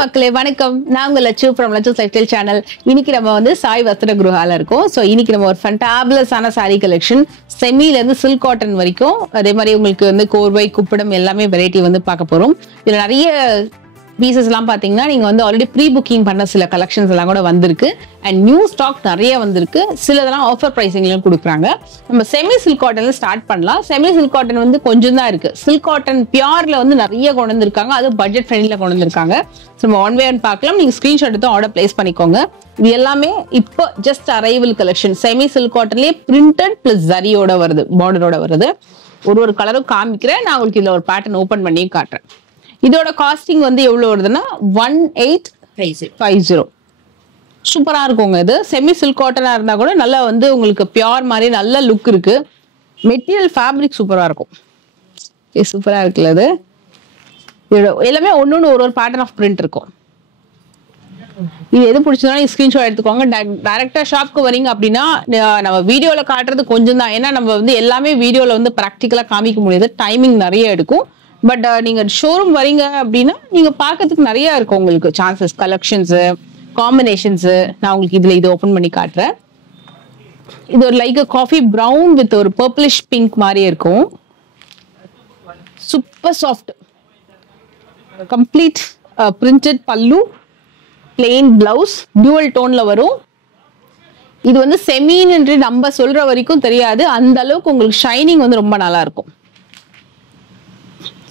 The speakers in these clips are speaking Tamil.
மக்களே வணக்கம். நான் உங்க Latchu from Latchu lifestyle channel. இன்னைக்கு நம்ம வந்து சாய் வஸ்திர குருஹால இருக்கோம். ஸோ இன்னைக்கு நம்ம ஒரு ஃபண்டாபுலஸான சாரி கலெக்ஷன் செமில இருந்து சில்க் காட்டன் வரைக்கும், அதே மாதிரி உங்களுக்கு வந்து கோர்வை குப்படம் எல்லாமே வெரைட்டி வந்து பார்க்க போறோம். இதுல நிறைய பீசஸ் எல்லாம் பாத்தீங்கன்னா நீங்க வந்து ஆல்ரெடி ப்ரீ புக்கிங் பண்ண சில கலெக்ஷன்ஸ் எல்லாம் கூட வந்திருக்கு. அண்ட் நியூ ஸ்டாக் நிறைய வந்திருக்கு. சிலதெல்லாம் ஆஃபர் பிரைசிங்லயும் கொடுக்குறாங்க. நம்ம செமி சில்க் காட்டன்ல ஸ்டார்ட் பண்ணலாம். செமி சில்க் காட்டன் வந்து கொஞ்சம் தான் இருக்கு. சில்க் காட்டன் பியூர்ல வந்து நிறைய கொண்டு வந்திருக்காங்க. அது பட்ஜெட் ஃப்ரெண்ட்ல கொண்டு வந்திருக்காங்க. நம்ம ஒன் பை ஒன் பார்க்கலாம். நீங்க ஸ்கிரீன்ஷாட் எடுத்து ஆர்டர் பிளேஸ் பண்ணிக்கோங்க. இது எல்லாமே இப்போ just arrival collection. Semi silk காட்டன்லயே பிரிண்டட் பிளஸ் ஜரியோட வருது, பார்டரோட வருது. ஒரு கலரும் காமிக்கிறேன். நான் உங்களுக்கு இதுல ஒரு பேட்டர்ன் ஓபன் பண்ணி காட்டுறேன். இதோட காஸ்டிங் வந்து எவ்வளவு வருதுன்னா 1850. சூப்பரா இருக்குங்க. இது செமி சில்க் காட்டனா இருந்தா கூட நல்லா வந்து உங்களுக்கு பியூர் மாதிரி நல்ல லுக் இருக்கு. மெட்டீரியல் ஃபேப்ரிக் சூப்பரா இருக்கும். சூப்பரா இருக்குல்ல. இது எல்லாமே ஒன்னொன்னு ஒரு பேட்டர்ன் ஆஃப் பிரிண்ட் இருக்கும். இது எது பிடிச்சதுனா ஸ்கிரீன்ஷாட் எடுத்துக்கோங்க. டைரக்டா ஷாப்க்கு வரீங்க அப்படின்னா நம்ம வீடியோல காட்டுறது கொஞ்சம் தான். ஏன்னா நம்ம வந்து எல்லாமே வீடியோல வந்து ப்ராக்டிக்கலா காமிக்க முடியாது. டைமிங் நிறைய எடுக்கும். பட் நீங்க ஷோரூம் வரீங்க அப்படின்னா நீங்க பார்க்கறதுக்கு நிறைய இருக்கும் உங்களுக்கு சான்சஸ், கலெக்ஷன்ஸ், காம்பினேஷன்ஸ். நான் உங்களுக்கு இதுல இது ஓபன் பண்ணி காட்டுறேன். இது ஒரு லைக் காஃபி பிரவுன் வித் ஒரு பர்பிளிஷ் பிங்க் மாதிரி இருக்கும். சூப்பர் சாஃப்ட், கம்ப்ளீட் பிரிண்டட் பல்லு, பிளெயின் பிளவுஸ், டியூவல் டோன்ல வரும். இது வந்து செமின்னு நம்ம சொல்ற வரைக்கும் தெரியாது. அந்த அளவுக்கு உங்களுக்கு ஷைனிங் வந்து ரொம்ப நல்லா இருக்கும்.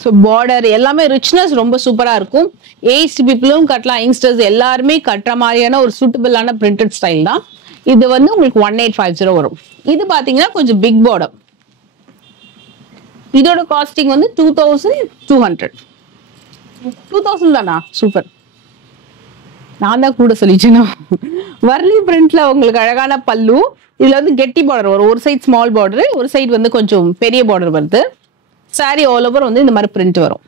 ஸோ பார்டர் எல்லாமே ரிச்னஸ் ரொம்ப சூப்பரா இருக்கும். ஏஜ்டு பீப்புளும் கட்டலாம், யங்ஸ்டர்ஸ் எல்லாருமே கட்டுற மாதிரியான ஒரு சூட்டபிளான பிரிண்டட் ஸ்டைல் தான். இது வந்து உங்களுக்கு 1850 வரும். இது பாத்தீங்கன்னா கொஞ்சம் பிக் பார்டர். இதோட காஸ்டிங் வந்து 2200. 2000 தானா? சூப்பர். நான் தான் கூட சொல்லிச்சேன்னா. வர்லி பிரிண்ட்ல உங்களுக்கு அழகான பல்லு. இதுல வந்து கெட்டி பார்டர் வரும். ஒரு சைட் ஸ்மால் பார்டர், ஒரு சைடு வந்து கொஞ்சம் பெரிய பார்டர் வருது. சாரி ஆல் ஓவர் வந்து இந்த மாதிரி பிரிண்ட் வரும்.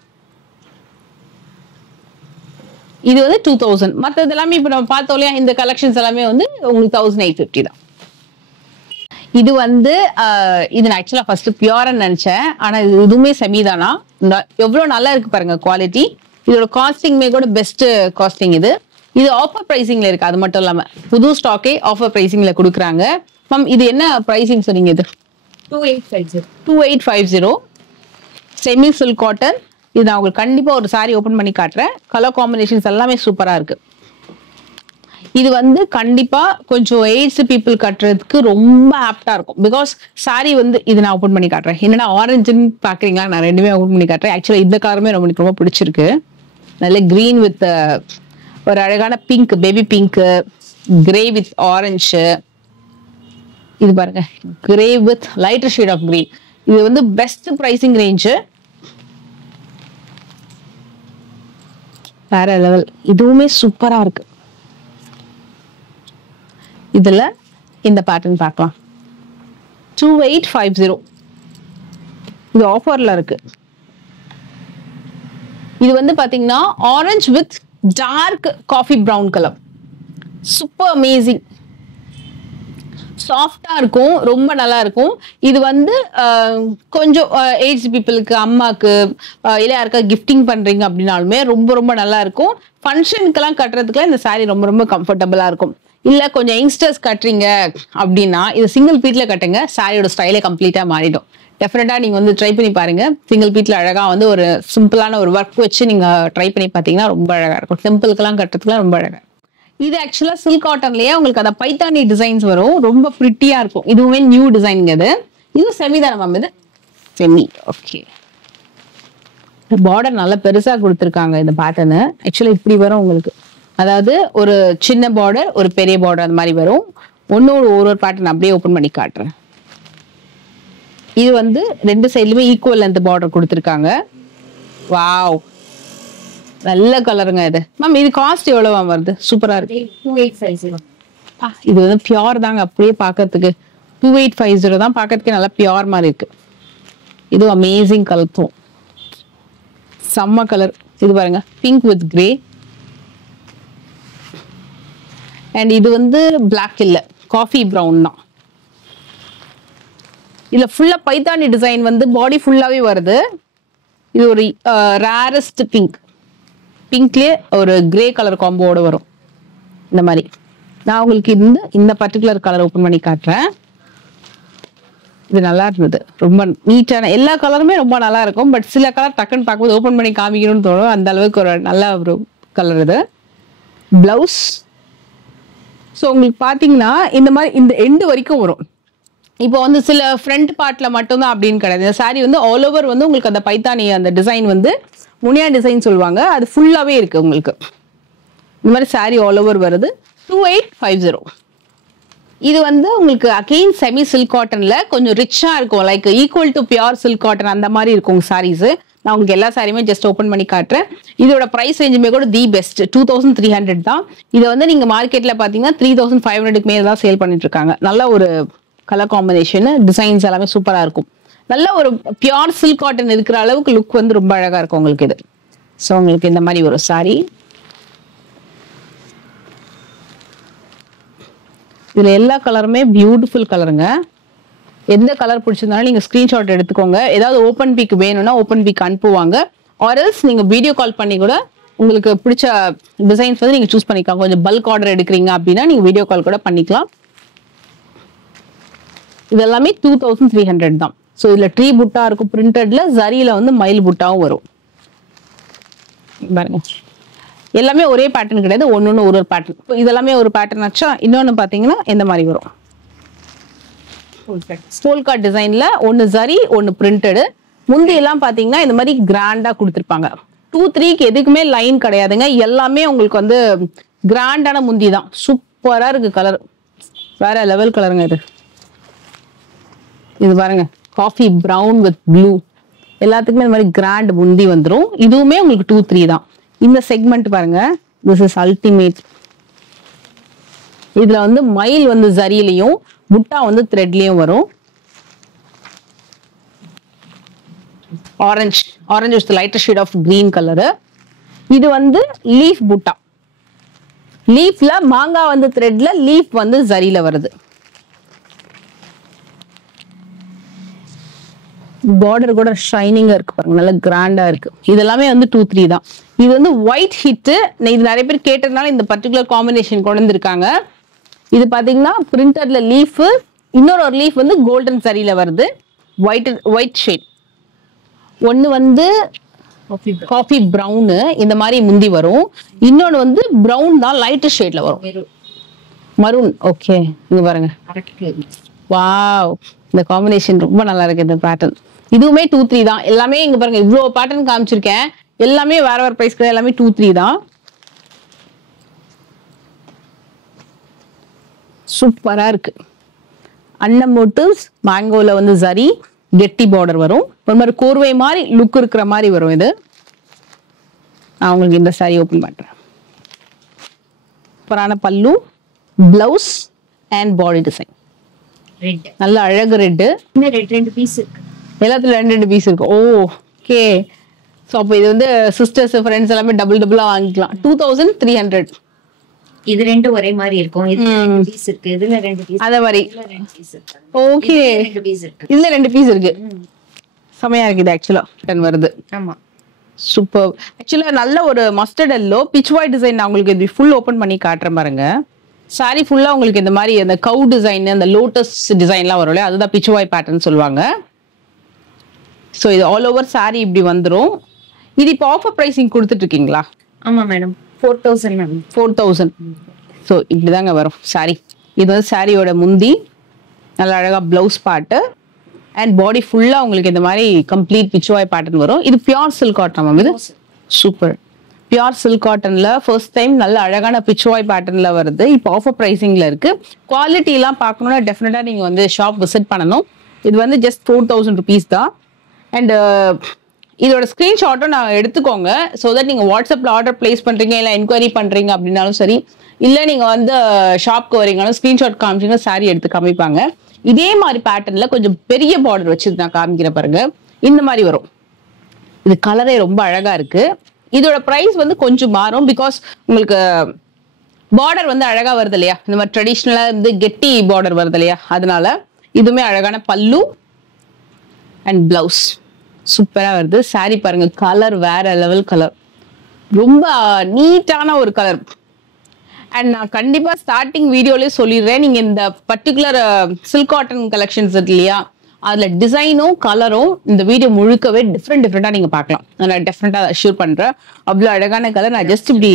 இது வந்து 2000. மற்றது எல்லாமே இப்ப நம்ம பார்த்தோம் இல்லையா, இந்த கலெக்ஷன்ஸ் எல்லாமே வந்து உங்களுக்கு 1850 தான். இது வந்து இது நான் ஆக்சுவலா ஃபர்ஸ்ட் பியூர்னு நினைச்சேன். ஆனா இது இதுவுமே செமி தானா. எவ்வளவு நல்லா இருக்கு பாருங்க குவாலிட்டி. இதோட காஸ்டிங்மே கூட பெஸ்ட் காஸ்டிங். இது ஆஃபர் பிரைசிங்ல இருக்கு. அது மட்டும் இல்லாம புது ஸ்டாக்கே ஆஃபர் பிரைசிங்ல கொடுக்குறாங்க. மேம் இது என்ன பிரைசிங் சொன்னீங்க? இது 2850 செமி சில்க் காட்டன். இது நான் உங்களுக்கு கண்டிப்பா ஒரு சாரி ஓபன் பண்ணி காட்டுறேன். கலர் காம்பினேஷன்ஸ் எல்லாமே சூப்பரா இருக்கு. இது வந்து கண்டிப்பா கொஞ்சம் ஏஜ்டு பீப்புள் கட்டுறதுக்கு ரொம்ப ஆப்டா இருக்கும். பிகாஸ் சாரி வந்து இது நான் ஓபன் பண்ணி காட்டுறேன். என்னன்னா ஆரஞ்சுன்னு பாக்குறீங்களா? நான் ரெண்டுமே ஓபன் பண்ணி காட்டுறேன். ஆக்சுவலா இந்த கலருமே எனக்கு ரொம்ப பிடிச்சிருக்கு. நல்ல கிரீன் வித் ஒரு அழகான pink, baby pink, grey with orange. இது பாருங்க, grey with lighter shade of green. இது வந்து பெஸ்ட் பிரைசிங் ரேஞ்சு, வேற லெவல். இதுவுமே சூப்பரா இருக்கு. இதுல இந்த பேட்டர்ன் பார்க்கலாம். 2850. இது ஆஃபர்ல இருக்கு. இது வந்து பாத்தீங்கன்னா orange with dark coffee brown colour. Super amazing. சாஃப்டா இருக்கும், ரொம்ப நல்லா இருக்கும். இது வந்து கொஞ்சம் ஏஜ் பீப்புளுக்கு, அம்மாக்கு இல்ல யாருக்கா கிஃப்டிங் பண்றீங்க அப்படின்னாலுமே ரொம்ப ரொம்ப நல்லா இருக்கும். ஃபங்க்ஷனுக்கெல்லாம் கட்டுறதுக்குலாம் இந்த சாரி ரொம்ப ரொம்ப கம்ஃபர்டபுளா இருக்கும். இல்ல கொஞ்சம் யங்ஸ்டர்ஸ் கட்டுறீங்க அப்படின்னா இது சிங்கிள் பீட்ல கட்டுங்க. சாரியோட ஸ்டைலே கம்ப்ளீட்டா மாறிடும். டெஃபினட்டா நீங்க வந்து ட்ரை பண்ணி பாருங்க. சிங்கிள் பீட்ல அழகா வந்து ஒரு சிம்பிளான ஒரு ஒர்க் வச்சு நீங்க ட்ரை பண்ணி பாத்தீங்கன்னா ரொம்ப அழகா இருக்கும். சிம்பிளுக்கெல்லாம் கட்டுறதுக்குலாம் ரொம்ப அழகா. இது ஆக்சுவலா சில்க் காட்டன்லயே உங்களுக்கு அந்த பைத்தானி டிசைன்ஸ் வரும். ரொம்ப பிரிட்டியா இருக்கும். இதுவுமே நியூ டிசைன். இது செமி தானே மேம்? இது செமி. ஓகே. பார்டர் நல்லா பெருசா கொடுத்துருக்காங்க. இந்த பேட்டர்னு ஆக்சுவலா இப்படி வரும் உங்களுக்கு. அதாவது ஒரு சின்ன பார்டர், ஒரு பெரிய பார்டர், அந்த மாதிரி வரும். ஒரு பேட்டர்ன் அப்படியே ஓபன் பண்ணி காட்டுறேன். இது வந்து ரெண்டு சைட்லயுமே ஈக்குவல் லென்த் பார்டர் கொடுத்துருக்காங்க. வாவ், நல்ல கலருங்க. இது மேம் இது காஸ்ட் எவ்வளவா வருது? சூப்பரா இருக்கு. 2850. இது வந்து பியூர் தாங்க. அப்படியே பாக்கிறதுக்கு 2850 தான். பாக்கிறதுக்கு நல்லா பியூர் மாதிரி இருக்கு. இது அமேசிங் கலர், செம்ம கலர். இது பாருங்க, பிங்க் வித் கிரே. அண்ட் இது வந்து பிளாக் இல்ல, காஃபி பிரவுன் தான். இதுல ஃபுல்லா பைத்தானி டிசைன் வந்து பாடி ஃபுல்லாவே வருது. இது ஒரு ரேரஸ்ட் பிங்க். பிங்க்லயே ஒரு கிரே கலர் காம்போட வரும். இந்த மாதிரி நான் உங்களுக்கு இந்த பர்டிகுலர் கலர் ஓபன் பண்ணி காட்டுறேன். இது நல்லா இருந்தது, ரொம்ப நீட்டான, எல்லா கலருமே ரொம்ப நல்லா இருக்கும். பட் சில கலர் டக்குன்னு பார்க்கும்போது ஓபன் பண்ணி காமிக்கணும்னு தோணும், அந்த அளவுக்கு ஒரு நல்ல ஒரு கலர் இது. பிளவுஸ் ஸோ உங்களுக்கு பார்த்தீங்கன்னா இந்த மாதிரி இந்த எண்டு வரைக்கும் வரும். இப்போ வந்து சில ஃப்ரண்ட் பார்ட்ல மட்டும்தான் அப்படின்னு கிடையாது. இந்த சாரி வந்து ஆல் ஓவர் வந்து உங்களுக்கு அந்த பைத்தானி அந்த டிசைன் வந்து முனியா டிசைன் சொல்லுவாங்க, அது ஃபுல்லாவே இருக்கு உங்களுக்கு. இந்த மாதிரி சாரி ஆல் ஓவர் வருது. 2850. இது வந்து உங்களுக்கு அகெயின் செமி சில்க் காட்டன்ல கொஞ்சம் ரிச்சா இருக்கும், like equal to pure silk cotton அந்த மாதிரி இருக்கும் சாரீஸ். நான் உங்களுக்கு எல்லா சாரியுமே ஜஸ்ட் ஓப்பன் பண்ணி காட்டுறேன். இதோட பிரைஸ் ரேஞ்சுமே கூட தி பெஸ்ட் 2300 தான். இதை வந்து நீங்க மார்க்கெட்ல பாத்தீங்கன்னா 3500 மேல தான் சேல் பண்ணிட்டு இருக்காங்க. நல்ல ஒரு கலர் காம்பினேஷன், டிசைன்ஸ் எல்லாமே சூப்பரா இருக்கும். நல்ல ஒரு பியூர் சில்க் காட்டன் இருக்கிற அளவுக்கு லுக் வந்து ரொம்ப அழகா இருக்கும் உங்களுக்கு இது. ஸோ உங்களுக்கு இந்த மாதிரி ஒரு சாரி. இதுல எல்லா கலருமே பியூட்டிஃபுல் கலருங்க. எந்த கலர் பிடிச்சிருந்தாலும் நீங்க ஸ்கிரீன்ஷாட் எடுத்துக்கோங்க. ஏதாவது ஓப்பன் பிக் வேணும்னா ஓப்பன் பிக் அனுப்புவாங்க. ஆர்எல்ஸ் நீங்க வீடியோ கால் பண்ணி கூட உங்களுக்கு பிடிச்ச டிசைன்ஸ் வந்து நீங்க சூஸ் பண்ணிக்கலாம். கொஞ்சம் பல்க் ஆர்டர் எடுக்கிறீங்க அப்படின்னா நீங்க வீடியோ கால் கூட பண்ணிக்கலாம். இது எல்லாமே 2300 தான். ஸோ இதுல ட்ரீ புட்டா இருக்கும் பிரிண்டட்ல, ஜரியில வந்து மயில் புட்டாவும் வரும். பாருங்க, எல்லாமே ஒரே பேட்டர்ன் கிடையாது, ஒன்னொன்னு ஒரு பேட்டர்ன். இதெல்லாமே ஒரு பேட்டர்ன் ஆச்சா. இன்னொன்னு பாத்தீங்கன்னா இந்த மாதிரி வரும், ஸ்டோல்கார்ட் டிசைன்ல ஒன்னு ஜரி ஒன்னு பிரிண்டடு. முந்தி எல்லாம் பாத்தீங்கன்னா இந்த மாதிரி கிராண்டா கொடுத்துருப்பாங்க. 2-3க்கு எதுக்குமே லைன் கிடையாதுங்க, எல்லாமே உங்களுக்கு வந்து கிராண்டான முந்தி தான். சூப்பரா இருக்கு கலர், வேற லெவல் கலருங்க இது. இது பாருங்க, காஃபி பிரவுன் வித் ப்ளூ, எல்லாத்துக்குமே இந்த மாதிரி கிராண்ட் முந்தி வந்துடும். இதுவுமே உங்களுக்கு 2-3 தான். இந்த செக்மெண்ட் பாருங்க, திஸ் இஸ் அல்டிமேட். இதுல வந்து மயில் வந்து ஜரியிலையும் புட்டா வந்து த்ரெட்லயும் வரும். Orange orange with lighter shade of green colour. இது வந்து லீஃப் புட்டா, லீஃப்ல மாங்காய் வந்து த்ரெட்ல, லீஃப் வந்து ஜரியில வருது. பார்டர் கூட ஷைனிங்கா இருக்கு பாருங்க, நல்ல கிராண்டா இருக்கு. இது எல்லாமே வந்து 2-3 தான். இது வந்து ஒயிட் ஹிட், இது நிறைய பேர் கேட்டதுனால இந்த பர்டிகுலர் காம்பினேஷன் கொண்டு வந்திருக்காங்க. இது பாத்தீங்கன்னா பிரிண்டட்ல லீஃப், இன்னொரு ஒரு லீஃப் வந்து கோல்டன் சரியில வருது, ஒயிட் ஷேட். ஒன்னு வந்து காஃபி பிரவுன் இந்த மாதிரி முந்தி வரும், இன்னொன்னு வந்து பிரவுன் தான் லைட் ஷேட்ல வரும், மரூன். ஓகே, இங்க பாருங்க, வாவ், இந்த காம்பினேஷன் ரொம்ப நல்லா இருக்கு. இந்த பேட்டர்ன் இதுவுமே 2-3 தான். எல்லாமே இங்க பாருங்க, இவ்வளவு பேட்டர்ன் காமிச்சிருக்கேன், எல்லாமே வேற வேற பிரைஸ் கிடையாது, எல்லாமே 2-3 தான். சூப்பரா இருக்கு. அன்னம் மோட்டிவ்ஸ், மேங்கோல வந்து ஜரி, கெட்டி பார்டர் வரும், ஒரு மாதிரி கோர்வை மாதிரி லுக் இருக்கிற மாதிரி வரும். இது நான் உங்களுக்கு இந்த சாரி ஓபன் பண்றேன். சூப்பரான பல்லு, blouse and body design red, நல்ல அழகு ரெட். இந்த ரெண்டு பீஸ் இருக்கு, எல்லாத்துல ரெண்டு பீஸ் இருக்கு. ஓகே, சோ அப்ப இது வந்து சிஸ்டர்ஸ் ஃப்ரெண்ட்ஸ் எல்லாமே டபுளா வாங்கிக்கலாம். 2300. இது ரெண்டு ஒரே மாதிரி இருக்கும். இதுல ரெண்டு பீஸ் இருக்கு, இதுல ரெண்டு பீஸ், அத மாதிரி. இதுல ரெண்டு பீஸ் இருக்கு. ஓகே, ரெண்டு பீஸ் இருக்கு, இதுல ரெண்டு பீஸ் இருக்கு. செமையா இருக்கு இது. ஆக்சுவலா டன் வருது. ஆமா, சூப்பர். ஆக்சுவலா நல்ல ஒரு mustard yellow pitch white design. நான் உங்களுக்கு இது ஃபுல் ஓபன் பண்ணி காட்டுறேன் பாருங்க. சாரி ஃபுல்லா உங்களுக்கு இந்த மாதிரி அந்த கவு டிசைன், அந்த லோட்டஸ் டிசைன்லாம் வரும் இல்லையா, அதுதான் பிச் ஒயிட் பேட்டர்ன் சொல்லுவாங்க. ஸோ இது ஆல் ஓவர் சாரி இப்படி வந்துடும். இது இப்போ ஆஃபர் பிரைசிங் கொடுத்துட்டு இருக்கீங்களா? ஆமா மேடம், 4000 மேம். 4000. ஸோ இப்படிதாங்க வரும் சாரி. இது வந்து சாரியோட முந்தி, நல்ல அழகா பிளவுஸ் பார்ட்டு அண்ட் பாடி ஃபுல்லா உங்களுக்கு இந்த மாதிரி கம்ப்ளீட் பிச்சுவாய் பேட்டர்ன் வரும். இது பியூர் சில்க் காட்டன் மேம். இது சூப்பர் பியூர் சில்க் காட்டன்ல ஃபர்ஸ்ட் டைம் நல்ல அழகான பிச்சுவாய் பேட்டர்ன்ல வருது. இப்போ ஆஃபர் பிரைசிங்ல இருக்கு. குவாலிட்டி எல்லாம் பார்க்கணும்னா டெஃபினட்டா நீங்க வந்து ஷாப் விசிட் பண்ணணும். இது வந்து ஜஸ்ட் 4000 rupees தான். அண்ட் இதோட ஸ்கிரீன்ஷாட்டும் நான் எடுத்துக்கோங்க. ஸோ தட் நீங்க வாட்ஸ்அப்ல ஆர்டர் பிளேஸ் பண்றீங்க, இல்லை என்கொயரி பண்றீங்க அப்படின்னாலும் சரி, இல்லை நீங்க வந்து ஷாப்க்கு வரீங்கனாலும் ஸ்கிரீன்ஷாட் காமிச்சீங்கன்னா சாரி எடுத்து காமிப்பாங்க. இதே மாதிரி பேட்டர்ன்ல கொஞ்சம் பெரிய பார்டர் வச்சு நான் காமிக்கிற பாருங்க. இந்த மாதிரி வரும். இது கலரே ரொம்ப அழகா இருக்கு. இதோட பிரைஸ் வந்து கொஞ்சம் மாறும். பிகாஸ் உங்களுக்கு பார்டர் வந்து அழகா வருது இல்லையா, இந்த மாதிரி ட்ரெடிஷ்னலா இருந்து கெட்டி பார்டர் வருது இல்லையா, அதனால இதுவுமே அழகான பல்லு அண்ட் பிளவுஸ் சூப்பரா வருது. சாரி பாருங்க, கலர் வேற லெவல் கலர், ரொம்ப நீட்டான ஒரு கலர். அண்ட் நான் கண்டிப்பா ஸ்டார்டிங் வீடியோலயே சொல்லிடுறேன், நீங்க இந்த பர்டிகுலர் சில்க் காட்டன் கலெக்ஷன்ஸ் இருக்கு இல்லையா, அதுல டிசைனும் கலரும் இந்த வீடியோ முழுக்கவே டிஃப்ரெண்டா நீங்க பார்க்கலாம். நான் டெஃபினட்டா அஷ்யூர் பண்றேன். அவ்வளவு அழகான கலர். நான் ஜஸ்ட் இப்படி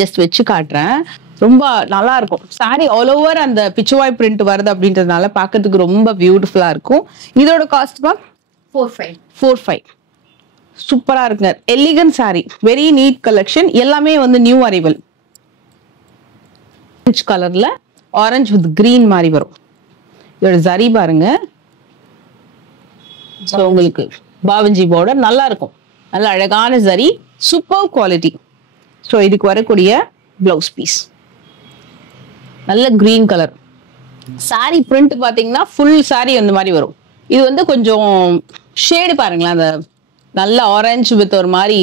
ஜஸ்ட் வச்சு காட்டுறேன். ரொம்ப நல்லா இருக்கும். சாரி ஆல் ஓவர் அந்த பிச்சுவாய் பிரிண்ட் வருது அப்படின்றதுனால பார்க்கிறதுக்கு ரொம்ப பியூட்டிஃபுல்லா இருக்கும். இதோட காஸ்ட் மேம் 4,500. சூப்பரா இருக்குங்க. Elegant sari, very neat collection. எல்லாமே வந்து நியூ அரைவல். கலர்ல ஆரஞ்சு வித் கிரீன் மாதிரி வரும். இதோட ஜரி பாருங்க. ஸோ உங்களுக்கு பாவஞ்சி பார்டர் நல்லா இருக்கும். நல்ல அழகான ஜரி, சூப்பர் குவாலிட்டி. ஸோ இதுக்கு வரக்கூடிய பிளவுஸ் பீஸ் நல்ல கிரீன் கலர். சாரி பிரிண்ட் பாத்தீங்கன்னா ஃபுல் சாரி அந்த மாதிரி வரும். இது வந்து கொஞ்சம் ஷேடு பாருங்களேன், அந்த நல்ல ஆரஞ்சு வித் ஒரு மாதிரி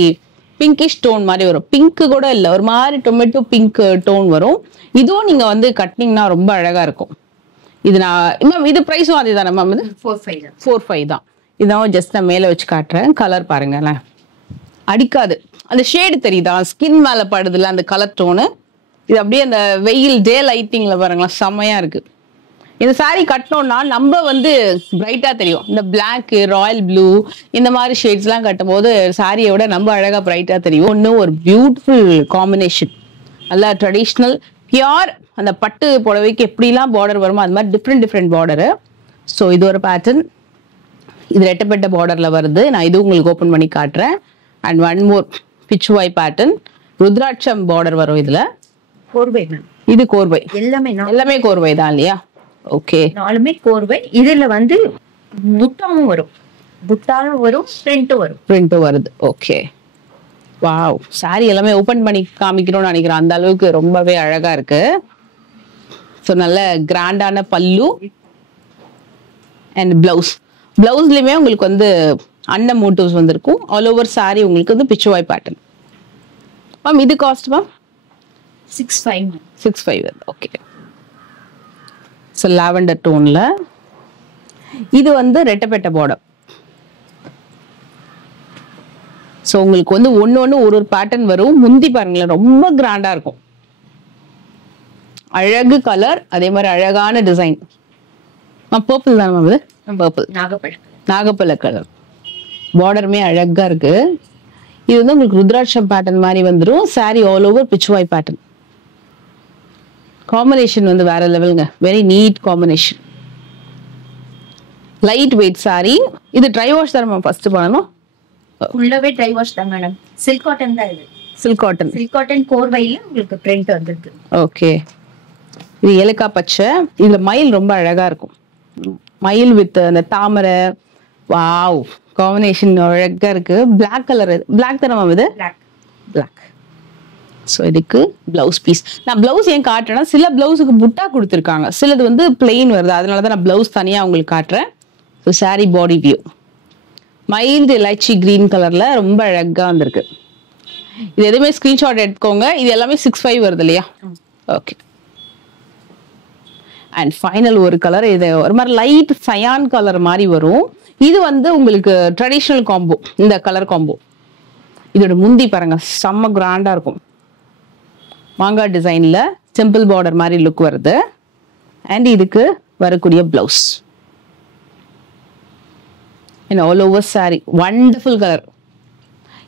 பிங்கிஷ் டோன் மாதிரி வரும். பிங்க் கூட இல்லை, ஒரு மாதிரி டொமேட்டோ பிங்க் டோன் வரும். இதுவும் நீங்க வந்து கட்டினீங்கன்னா ரொம்ப அழகா இருக்கும். இது மேம் இது பிரைஸும் அதே தானே மேம்? இது 4,500 தான். இதான் ஜஸ்ட் நான் மேல வச்சு காட்டுறேன். கலர் பாருங்களேன், அடிக்காது. அந்த ஷேடு தெரியுதா, ஸ்கின் மேல படுதுல அந்த கலர் டோனு. இது அப்படியே அந்த வெயில் டே லைட்டிங்ல பாருங்களேன், செம்மையா இருக்கு. இந்த சாரி கட்டணும்னா நம்ம வந்து பிரைட்டா தெரியும். இந்த பிளாக், ராயல் ப்ளூ இந்த மாதிரி ஷேட்ஸ் எல்லாம் கட்டும் போது சாரியோட நம்ம அழகா பிரைட்டா தெரியும். ஒன்னும் ஒரு பியூட்டிஃபுல் காம்பினேஷன். நல்லா ட்ரெடிஷ்னல் பியூர் அந்த பட்டு புடவைக்கு எப்படிலாம் பார்டர் வருமோ அது மாதிரி டிஃப்ரெண்ட் பார்டரு. ஸோ இது ஒரு பேட்டர்ன். இது ரெட்டப்பட்ட பார்டர்ல வருது. நான் இது உங்களுக்கு ஓப்பன் பண்ணி காட்டுறேன். And one more pichwai pattern, rudraksha border வரும். இதுல கோர்வை மேம். இது கோர்வை. எல்லாமே கோர்வை தான் இல்லையா? ஓகே, நாலுமே கோர்வை. இதுல வந்து புட்டாவும் வரும், பிரிண்ட்டும் வருது. Okay, wow. சாரி எல்லாமே ஓபன் பண்ணி காமிக்கணும்னு நினைக்கிறேன், அந்த அளவுக்கு ரொம்பவே அழகா இருக்கு. ஸோ நல்ல கிராண்டான பல்லு அண்ட் பிளவுஸ்லயுமே உங்களுக்கு வந்து அன்ன மோட்டிவ்ஸ் வந்திருக்கும். ஆல் ஓவர் சாரி உங்களுக்கு வந்து பிச்சுவாய் பேட்டர்ன். மேம் இது cost ma'am 6,500. Okay. So lavender டோன்ல இது வந்து ரெட்டப்பட்ட பார்டர். ஸோ உங்களுக்கு வந்து ஒன்னு ஒரு பேட்டர்ன் வரும். முந்தி பாருங்களேன், ரொம்ப கிராண்டா இருக்கும். அழகு கலர், அதே மாதிரி அழகான டிசைன். பர்பிள் தானே மேம்? இது பர்பிள் நாகப்பழ கலர். பார்டருமே அழகா இருக்கு. இது வந்து உங்களுக்கு ருத்ராட்சம் பேட்டர்ன் மாதிரி வந்துடும். Sari all over pichwai pattern. Combination வந்து வேற லெவலுங்க. Very neat combination. Light weight sari. இது ட்ரை வாஷ் தான் நம்ம ஃபர்ஸ்ட் பண்ணணும். ஃபுல்லாவே ட்ரை வாஷ் தான் மேடம். சில்க் காட்டன் தான் இது. சில்க் காட்டன் கோர்வையில உங்களுக்கு பிரிண்ட் வந்திருக்கு. ஓகே. இது ஏலக்காய் பச்சை. இதுல மயில் ரொம்ப அழகா இருக்கும். மயில் வித் அந்த தாமரை. வாவ், காம்பினேஷன் அழகா இருக்கு. Black colour. பிளாக் தானே மேம்? இது பிளாக். ஸோ இதுக்கு பிளவுஸ் பீஸ். நான் பிளவுஸ் ஏன் காட்டுறேன்னா, சில பிளவுஸுக்கு புட்டா கொடுத்துருக்காங்க, சிலது வந்து பிளெயின் வருது. அதனாலதான் நான் பிளவுஸ் தனியா உங்களுக்கு காட்டுறேன். ஸோ சாரி பாடி வியூ மைல்டு எலாச்சி கிரீன் கலர்ல ரொம்ப அழகா வந்திருக்கு. இது எதுவுமே ஸ்கிரீன்ஷாட் எடுத்துக்கோங்க. இது எல்லாமே 6,500 வருது இல்லையா? ஓகே. அண்ட் ஃபைனல் ஒரு கலர், இது ஒரு மாதிரி லைட் சயான் கலர் மாதிரி வரும். இது வந்து உங்களுக்கு ட்ரெடிஷ்னல் காம்போ. இந்த கலர் காம்போ. இதோட முந்தி பாருங்க, செம்ம கிராண்டா இருக்கும். மாங்காய் டிசைன்ல சிம்பிள் பார்டர் மாதிரி லுக் வருது. அண்ட் இதுக்கு வரக்கூடிய blouse all over sorry. Wonderful colour.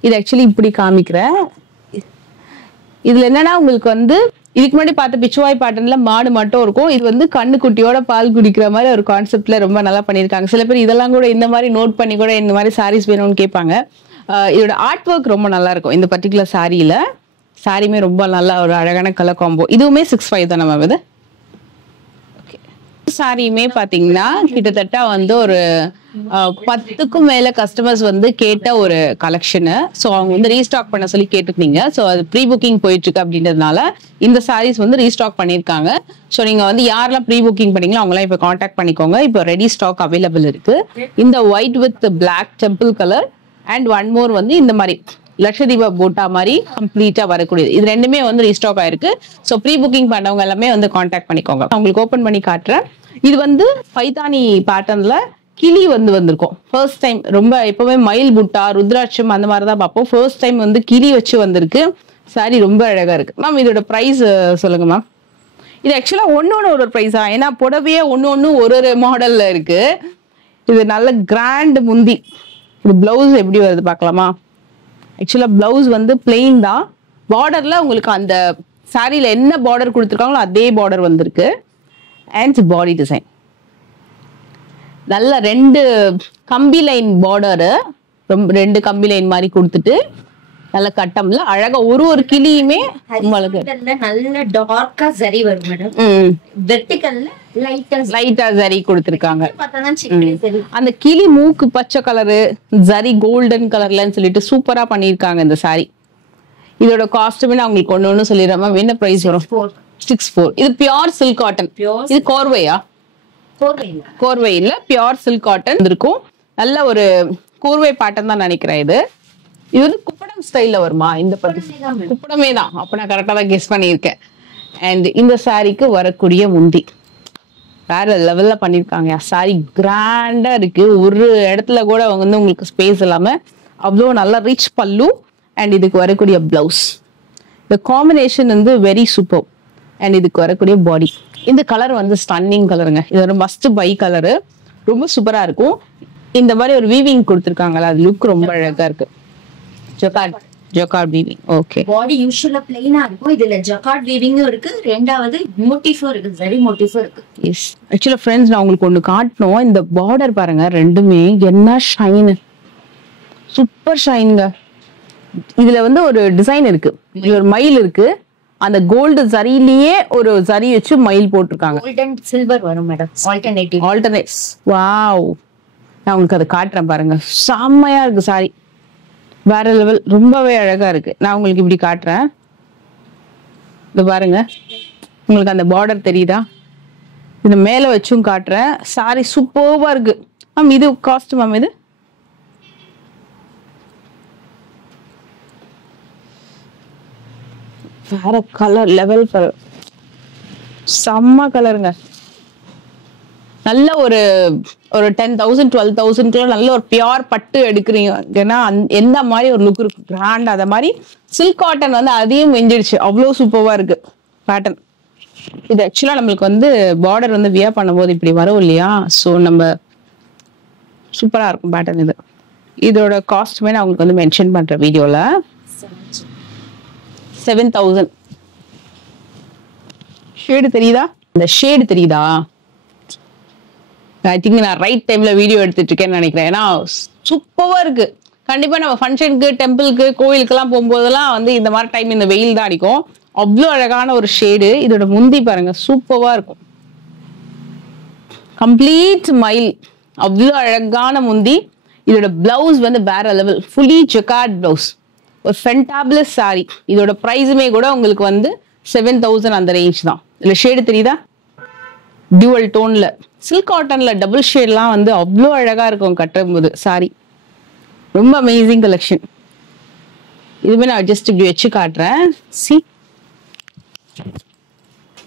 இது ஆக்சுவலி இப்படி காமிக்கிறேன். இதுல என்னன்னா உங்களுக்கு வந்து இதுக்கு முன்னாடி பார்த்த பிச்சுவாய் பேட்டர்ன்ல மாடு மட்டும் இருக்கும். இது வந்து கண்ணு குட்டியோட பால் குடிக்கிற மாதிரி ஒரு கான்செப்ட்ல ரொம்ப நல்லா பண்ணியிருக்காங்க. சில பேர் இதெல்லாம் கூட இந்த மாதிரி நோட் பண்ணி கூட இந்த மாதிரி சாரீஸ் வேணும்னு கேட்பாங்க. இதோட ஆர்ட் ஒர்க் ரொம்ப நல்லா இருக்கும். இந்த பர்டிகுலர் சாரியில சாரியுமே ரொம்ப நல்லா ஒரு அழகான கலர் காம்போ. இதுவுமே 6,500 தானே மேம்? இது சாரியுமே பாத்தீங்கன்னா கிட்டத்தட்ட வந்து ஒரு 10க்கும் மேல கஸ்டமர்ஸ் வந்து கேட்ட ஒரு கலெக்ஷனு. ஸோ அவங்க வந்து ரீஸ்டாக் பண்ண சொல்லி கேட்டுருந்தீங்க. ஸோ அது ப்ரீ புக்கிங் போயிட்டு இருக்கு அப்படின்றதுனால இந்த சாரீஸ் வந்து ரீஸ்டாக் பண்ணியிருக்காங்க. ஸோ நீங்க வந்து யாரெல்லாம் ப்ரீ புக்கிங் பண்ணீங்களோ அவங்களாம் இப்போ காண்டாக்ட் பண்ணிக்கோங்க. இப்போ ரெடி ஸ்டாக் அவைலபிள் இருக்கு. இந்த white with black temple colour and one more வந்து இந்த மாதிரி லட்சதீப போட்டா மாதிரி கம்ப்ளீட்டா வரக்கூடியது. இது ரெண்டுமே வந்து ரீஸ்டாக் ஆயிருக்கு. ஸோ ப்ரீ புக்கிங் பண்ணவங்க எல்லாமே வந்து காண்டாக்ட் பண்ணிக்கோங்க. உங்களுக்கு ஓப்பன் பண்ணி காட்டுறேன். இது வந்து பைத்தானி பேட்டர்ன்ல கிளி வந்திருக்கும் ஃபர்ஸ்ட் டைம். ரொம்ப எப்பவுமே மயில் புட்டா ருத்ராட்சம் அந்த மாதிரி தான் பார்ப்போம். ஃபர்ஸ்ட் டைம் வந்து கிளி வச்சு வந்திருக்கு. சாரி ரொம்ப அழகா இருக்கு மேம். இதோட பிரைஸ் சொல்லுங்க மேம். இது ஆக்சுவலா ஒன்னு ஒரு பிரைஸா? ஏன்னா புடவையே ஒன்னு ஒரு மாடல்ல இருக்கு. இது நல்ல கிராண்ட் முந்தி. இது பிளவுஸ் எப்படி வருது பார்க்கலாமா? ஆக்சுவலா பிளவுஸ் வந்து பிளெயின் தான். பார்டர்ல உங்களுக்கு அந்த சாரியில என்ன பார்டர் கொடுத்துருக்காங்களோ அதே பார்டர் வந்திருக்கு. அண்ட் பாடி டிசைன் நல்ல 2 கம்பி லைன் பார்டரு, ரெண்டு கம்பி லைன் மாதிரி கொடுத்துட்டு நல்ல கட்டம்ல அழகா ஒரு கிளியுமே உங்களுக்கு நல்ல டார்க்கா சரி வரும் மேடம். வெர்டிகல்ல லைட்டா சரி கொடுத்திருக்காங்க. அந்த கிளி மூக்கு பச்சை கலரு, சரி கோல்டன் கலர்லன்னு சொல்லிட்டு சூப்பரா பண்ணிருக்காங்க இந்த சாரி. இதோட காஸ்ட்டுமே நான் உங்களுக்கு ஒண்ணு சொல்லிடுறேன் மேம். என்ன பிரைஸ் வரும்? 64. இது பியூர் சில்க் காட்டன். இது கோர்வையா? கோர்வை இல்ல, பியூர் சில்க் காட்டன் இருக்கும். நல்ல ஒரு கோர்வை பேட்டர்ன் தான் நினைக்கிறேன். இது வந்து குப்படம் ஸ்டைல்ல வருமா? இந்த குப்படமே தான். அப்ப நான் கரெக்டா தான் கெஸ் பண்ணியிருக்கேன். அண்ட் இந்த சாரிக்கு வரக்கூடிய முந்தி வேற லெவல்ல பண்ணிருக்காங்க. சாரி கிராண்டா இருக்கு. ஒரு இடத்துல கூட வந்து உங்களுக்கு ஸ்பேஸ் இல்லாம அவ்வளோ நல்லா ரிச் பல்லு. அண்ட் இதுக்கு வரக்கூடிய பிளவுஸ், இந்த காம்பினேஷன் வந்து வெரி சூப்பர். அண்ட் இதுக்கு வரக்கூடிய பாடி, இந்த கலர் வந்து ஸ்டன்னிங் கலருங்க. இது ஒரு மஸ்ட் பை கலரு, ரொம்ப சூப்பரா இருக்கும். இந்த மாதிரி ஒரு வீவிங் கொடுத்துருக்காங்கல்ல, அது லுக் ரொம்ப அழகா இருக்கு. Jacquard weaving. ஓகே. பாடி யூசுவலா பிளைனா இருக்கும். இதுல ஜக்கார்ட் வீவிங்கும் இருக்கு. ரெண்டாவது மோட்டிஃபும் இருக்கு. சரி மோட்டிஃபும் இருக்கு. எஸ். ஆக்சுவலா ஃப்ரெண்ட்ஸ் நான் உங்களுக்கு ஒன்னு காட்டணும். இந்த பார்டர் பாருங்க, ரெண்டுமே என்ன ஷைன், சூப்பர் ஷைனுங்க. இதுல வந்து ஒரு டிசைன் இருக்கு. இது ஒரு மயில் இருக்கு. அந்த கோல்டு சரியிலேயே ஒரு சரி வச்சு மயில் போட்டிருக்காங்க. கோல்டன் சில்வர் வரும் மேடம். ஆல்டர்னேட். வாவ். நான் உங்களுக்கு அதை காட்டுறேன் பாருங்க. செம்மையா இருக்கு சாரி. வேற லெவல், ரொம்பவே அழகா இருக்கு. நான் உங்களுக்கு இப்படி காட்டுறேன். இது பாருங்க, உங்களுக்கு அந்த பார்டர் தெரியுதா? இது மேல வச்சும் காட்டுறேன். சாரி சூப்பர்வா இருக்கு மேம். இது காஸ்ட் மேம்? இது வேற கலர், லெவல் கலர், செம்ம கலருங்க. நல்ல ஒரு 10,000 12,000 நல்ல ஒரு பியூர் பட்டு எடுக்கிறீங்கன்னா எந்த மாதிரி ஒரு லுக் இருக்கு, கிராண்ட். அத மாதிரி சில்க் காட்டன் வந்து அதையும் வெஞ்சிடுச்சு. அவ்வளோ சூப்பர்வா இருக்கு பேட்டர்ன். இது ஆக்சுவலா நம்மளுக்கு வந்து பார்டர் வந்து வியர் பண்ணும்போது இப்படி வரும் இல்லையா? ஸோ நம்ம சூப்பரா இருக்கும் பேட்டர்ன். இதோட காஸ்ட்டுமே நான் உங்களுக்கு வந்து மென்ஷன் பண்றேன் வீடியோல. 7,000. ஷேடு தெரியுதா? இந்த ஷேடு தெரியுதா? ஐ திங்க் நான் ரைட் டைம்ல வீடியோ எடுத்துட்டு இருக்கேன்னு நினைக்கிறேன். ஏன்னா சூப்பரா இருக்கு. கண்டிப்பா நம்ம ஃபங்க்ஷனுக்கு, டெம்பிளுக்கு, கோயிலுக்கெல்லாம் போகும்போதெல்லாம் வந்து இந்த மாதிரி டைம் இந்த வெயில் தான் அடிக்கும். அவ்வளோ அழகான ஒரு ஷேடு. இதோட முந்தி பாருங்க, சூப்பரா இருக்கும். கம்ப்ளீட் மயில், அவ்வளோ அழகான முந்தி. இதோட பிளவுஸ் வந்து வேற லெவல், ஃபுல்லி ஜக்கார்ட் பிளவுஸ். ஒரு ஃபென்டாபிளஸ் சாரி. இதோட பிரைஸுமே கூட உங்களுக்கு வந்து 7,000 அந்த ரேஞ்ச் தான். இதுல ஷேடு தெரியுதா? டியூவல் டோன்ல சில்க் காட்டன்ல டபுள் ஷேட்லாம் வந்து அவ்வளோ அழகா இருக்கும் கட்டும்போது சாரி. ரொம்ப அமேசிங் கலெக்ஷன். இதுவே நான் ஜஸ்ட் இப்படி வச்சு காட்டுறேன். See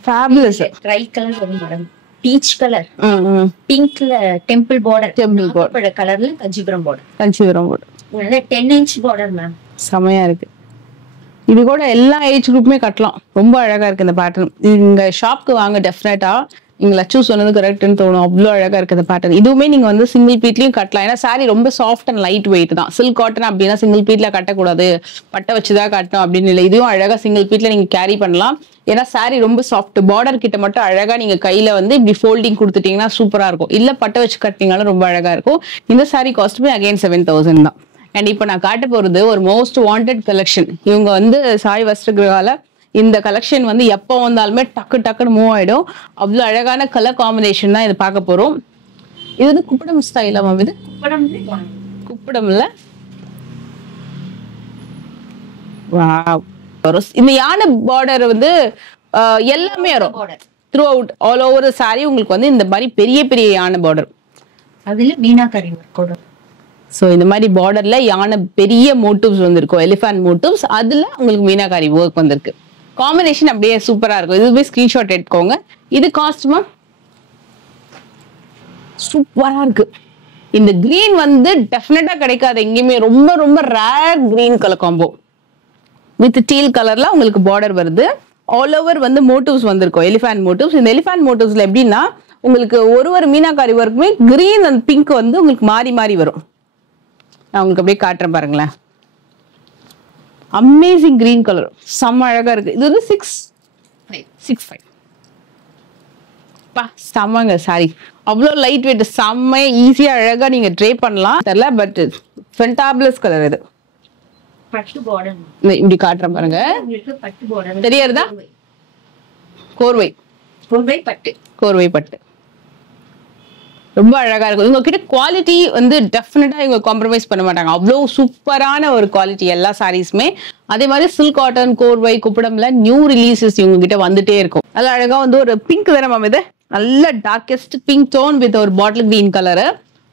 fabulous. ட்ரை கலர் வரும் மேடம். பீச் கலர், பிங்க்ல டெம்பிள் பார்டர், கலர்ல Kanchipuram border. 10 inch border ma'am. செமையா இருக்கு. இது கூட எல்லா ஏஜ் குரூப்புமே கட்டலாம். ரொம்ப அழகா இருக்கு இந்த பேட்டர்ன். இங்க ஷாப்க்கு வாங்க டெஃபினட்டா. நீங்க லட்சு சொன்னது கரெக்ட்னு தோணும். அவ்வளோ அழகா இருக்கு இந்த பேட்டர்ன். இதுவுமே நீங்க வந்து சிங்கிள் பீட்லயும் கட்டலாம். ஏன்னா சாரி ரொம்ப சாஃப்ட் அண்ட் லைட் வெயிட் தான். சில்க் காட்டன் அப்படின்னா சிங்கிள் பீட்ல கட்டக்கூடாது, பட்டை வச்சுதான் கட்டணும் அப்படின்னு இல்லை. இதுவும் அழகா சிங்கிள் பீட்ல நீங்க கேரி பண்ணலாம். ஏன்னா சாரி ரொம்ப சாஃப்ட். பார்டர் கிட்ட மட்டும் அழகா நீங்க கையில வந்து இப்படி ஃபோல்டிங் கொடுத்துட்டீங்கன்னா சூப்பரா இருக்கும். இல்ல பட்டை வச்சு கட்டினீங்கனாலும் ரொம்ப அழகா இருக்கும். இந்த சாரி காஸ்ட்டுமே அகைன் 7,000 தான். அண்ட் இப்போ நான் காட்ட போறது ஒரு மோஸ்ட் வாண்டட் கலெக்ஷன். இவங்க வந்து சாய் வஸ்திர கிரகால இந்த கலெக்ஷன் வந்து எப்போ வந்தாலுமே டக்குன்னு மூவ் ஆயிடும். அவ்வளோ அழகான கலர் காம்பினேஷன் தான் இது பார்க்க போறோம். இது வந்து குப்படம் ஸ்டைலா மேம்? இது குப்படம் இல்ல. இந்த யானை பார்டர் வந்து எல்லாமே வரும் through out all over sari. உங்களுக்கு வந்து இந்த மாதிரி பெரிய பெரிய யானை பார்டர், அதுல மீனாக்கரி ஒர்க். ஸோ இந்த மாதிரி பார்டர்ல யானை பெரிய மோட்டிவ்ஸ் வந்திருக்கும், எலிஃபண்ட் மோட்டிவ்ஸ். அதுல உங்களுக்கு மீனாக்காரி ஒர்க் வந்திருக்கு. காம்பினேஷன் அப்படியே சூப்பரா இருக்கும். இதுவே ஸ்கிரீன்ஷாட் எடுத்துக்கோங்க. இது காஸ்ட்மா சூப்பரா இருக்கு. இந்த கிரீன் வந்து டெஃபினட்டா கிடைக்காது எங்கேயுமே, ரொம்ப ரொம்ப rare green colour combo with deal கலர்ல உங்களுக்கு பார்டர் வருது. ஆல் ஓவர் வந்து மோட்டிவ்ஸ் வந்திருக்கும், எலிஃபண்ட் மோட்டிவ்ஸ். இந்த எலிஃபண்ட் மோட்டிவ்ஸ்ல எப்படின்னா உங்களுக்கு ஒரு மீனாக்காரி ஒர்க்குமே கிரீன் அண்ட் பிங்க் வந்து உங்களுக்கு மாறி மாறி வரும். நான் உங்களுக்கு அப்படியே காட்டுறேன் பாருங்களேன். அமேசிங் கிரீன் கலர், செம்ம அழகா இருக்கு. இது வந்து 665. செம்மங்க சாரி, அவ்வளோ லைட் வெயிட், செம்மையா ஈஸியா அழகா நீங்க ட்ரே பண்ணலாம். தெரியல பட் ஃபென்டாபிளஸ் கலர். இது பட்டு பார்டர், இப்படி காட்டுறேன் பாருங்க, பட்டு பார்டர் தெரியாதா? கோர்வை பட்டு, கோர்வை பட்டு ரொம்ப அழகா இருக்கும். உங்ககிட்ட குவாலிட்டி வந்து டெஃபினட்டா இவங்க காம்ப்ரமைஸ் பண்ண மாட்டாங்க, அவ்வளோ சூப்பரான ஒரு குவாலிட்டி எல்லா சாரீஸுமே. அதே மாதிரி சில்க் காட்டன், கோர்வை, குப்படம்ல நியூ ரிலீசஸ் இவங்க கிட்ட வந்துட்டே இருக்கும். அது அழகா வந்து ஒரு பிங்க் தானே மேம், இது நல்ல டார்கெஸ்ட் பிங்க் டோன் வித் ஒரு பாட்டில் கிரீன் கலரு,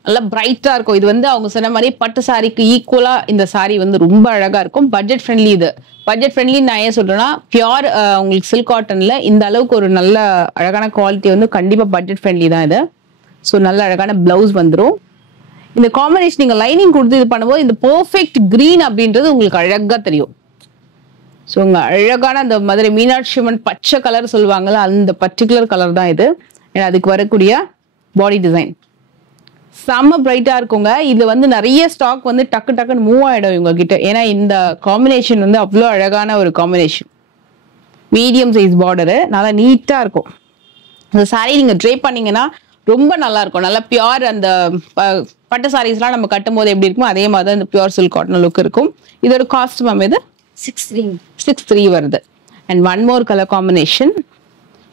நல்லா பிரைட்டா இருக்கும். இது வந்து அவங்க சொன்ன மாதிரி பட்டு சாரிக்கு ஈக்குவலா இந்த சாரி வந்து ரொம்ப அழகா இருக்கும். Budget friendly. இது பட்ஜெட் ஃப்ரெண்ட்லி நான் ஏன் சொல்றேன்னா, பியூர் உங்களுக்கு சில்க் காட்டன்ல இந்த அளவுக்கு ஒரு நல்ல அழகான குவாலிட்டி வந்து கண்டிப்பா பட்ஜெட் ஃப்ரெண்ட்லி தான் இது. ஸோ நல்ல அழகான பிளவுஸ் வந்துடும். இந்த காம்பினேஷன் நீங்க லைனிங் கொடுத்து இது பண்ணும்போது இந்த பெர்ஃபெக்ட் கிரீன் அப்படின்றது உங்களுக்கு அழகா தெரியும். ஸோ உங்க அழகான அந்த மதுரை மீனாட்சி அம்மன் பச்சை கலர் சொல்லுவாங்கல்ல, அந்த பர்டிகுலர் கலர் தான் இது. ஏன்னா அதுக்கு வரக்கூடிய பாடி டிசைன் செம்ம பிரைட்டா இருக்குங்க. இது வந்து நிறைய ஸ்டாக் வந்து டக்கு டக்குன்னு மூவ் ஆயிடும் இவங்க கிட்ட. ஏன்னா இந்த காம்பினேஷன் வந்து அவ்வளோ அழகான ஒரு காம்பினேஷன். மீடியம் சைஸ் பார்டரு, நல்லா நீட்டா இருக்கும். இந்த சாரீ நீங்க ட்ரே பண்ணீங்கன்னா ரொம்ப நல்லா இருக்கும். நல்லா பியூர் அந்த பட்டு சாரீஸ்லாம் நம்ம கட்டும் போது எப்படி இருக்கும் அதே மாதிரி தான் இந்த பியூர் சில்க் காட்டன் லுக் இருக்கும். இதோட காஸ்ட் மேம் இது 63 வருது. And one more colour combination,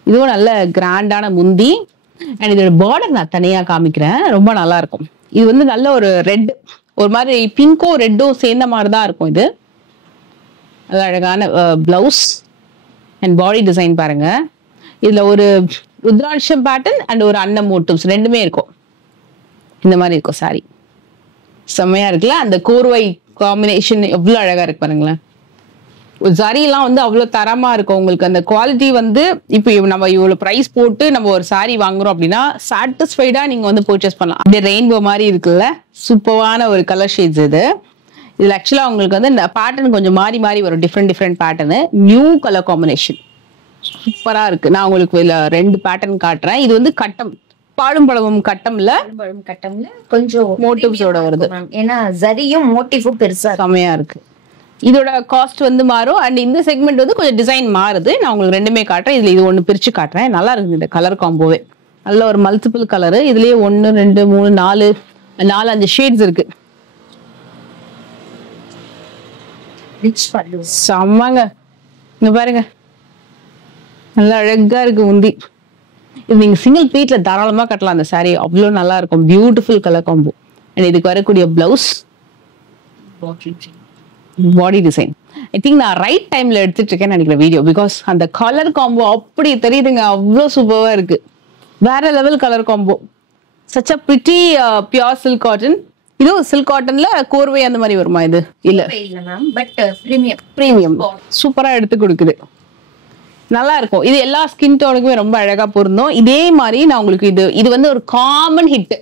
இதுவும் நல்ல கிராண்டான முந்தி. அண்ட் இதோட பார்டர் நான் தனியா காமிக்கிறேன், ரொம்ப நல்லா இருக்கும். இது வந்து நல்ல ஒரு ரெட், ஒரு மாதிரி பிங்கோ ரெட்டோ சேர்ந்த மாதிரி தான் இருக்கும். இது நல்ல அழகான பிளவுஸ் அண்ட் பாடி டிசைன் பாருங்க. இதுல ஒரு ருத்ராட்சம் பேட்டர்ன் அண்ட் ஒரு அன்னம் மோட்டிவ்ஸ் ரெண்டுமே இருக்கும். இந்த மாதிரி இருக்கும் சாரி, செம்மையா இருக்குல்ல. அந்த கோர்வை காம்பினேஷன் எவ்வளவு அழகா இருக்கு பாருங்களேன். ஒரு சாரியெல்லாம் வந்து அவ்வளவு தரமா இருக்கும். உங்களுக்கு அந்த குவாலிட்டி வந்து இப்போ நம்ம இவ்வளவு பிரைஸ் போட்டு நம்ம ஒரு சாரி வாங்குறோம் அப்படின்னா சாட்டிஸ்ஃபைடா நீங்க வந்து பர்ச்சேஸ் பண்ணலாம். அப்படியே ரெயின்போ மாதிரி இருக்குல்ல, சூப்பரான ஒரு கலர் ஷேட்ஸ் இது. இதுல ஆக்சுவலா உங்களுக்கு வந்து இந்த பேட்டர்ன் கொஞ்சம் மாறி மாறி வரும், different pattern. New colour combination சூப்பரா இருக்கு. நான் உங்களுக்கு இதுல 2 பேட்டர்ன் காட்டுறேன். இது வந்து கட்டம், பாடும் பழமும் கட்டம்ல கொஞ்சம் மோட்டிவ்ஸோட வருது. ஏன்னா ஜரியும் மோட்டிவும் பெருசா செமையா இருக்கு. இதோட காஸ்ட் வந்து மாறும். அண்ட் இந்த செக்மெண்ட் வந்து கொஞ்சம் டிசைன் மாறுது. நான் உங்களுக்கு ரெண்டுமே காட்டுறேன். இதுல இது ஒண்ணு பிரிச்சு காட்டுறேன். நல்லா இருக்கு இந்த கலர் காம்போவே, நல்ல ஒரு மல்டிபிள் கலரு. இதுலயே 1 2 3 4 5 ஷேட்ஸ் இருக்கு. செம்மங்க, இங்க பாருங்க, நல்லா அழகா இருக்கு முந்தி. இது நீங்க சிங்கிள் பீட்ல தாராளமா கட்டலாம் அந்த சாரி, அவ்வளவு நல்லா இருக்கும். Beautiful colour combo. அண்ட் இதுக்கு வரக்கூடிய blouse, body design. I think நான் ரைட் டைம்ல எடுத்துட்டு இருக்கேன்னு நினைக்கிறேன் வீடியோ. பிகாஸ் அந்த கலர் காம்போ அப்படி தெரியுதுங்க, அவ்வளோ சூப்பரா இருக்கு. வேற level colour combo. Such a pretty pure silk cotton. இதுவும் சில்க் காட்டன்ல கோர்வை அந்த மாதிரி வருமா? இது இல்ல, பட் பிரீமியம் சூப்பரா எடுத்து கொடுக்குது, நல்லா இருக்கும். இது எல்லா ஸ்கின் டோனுக்குமே ரொம்ப அழகா பொருந்தும். இதே மாதிரி நான் உங்களுக்கு இது வந்து ஒரு காமன் ஹிட்.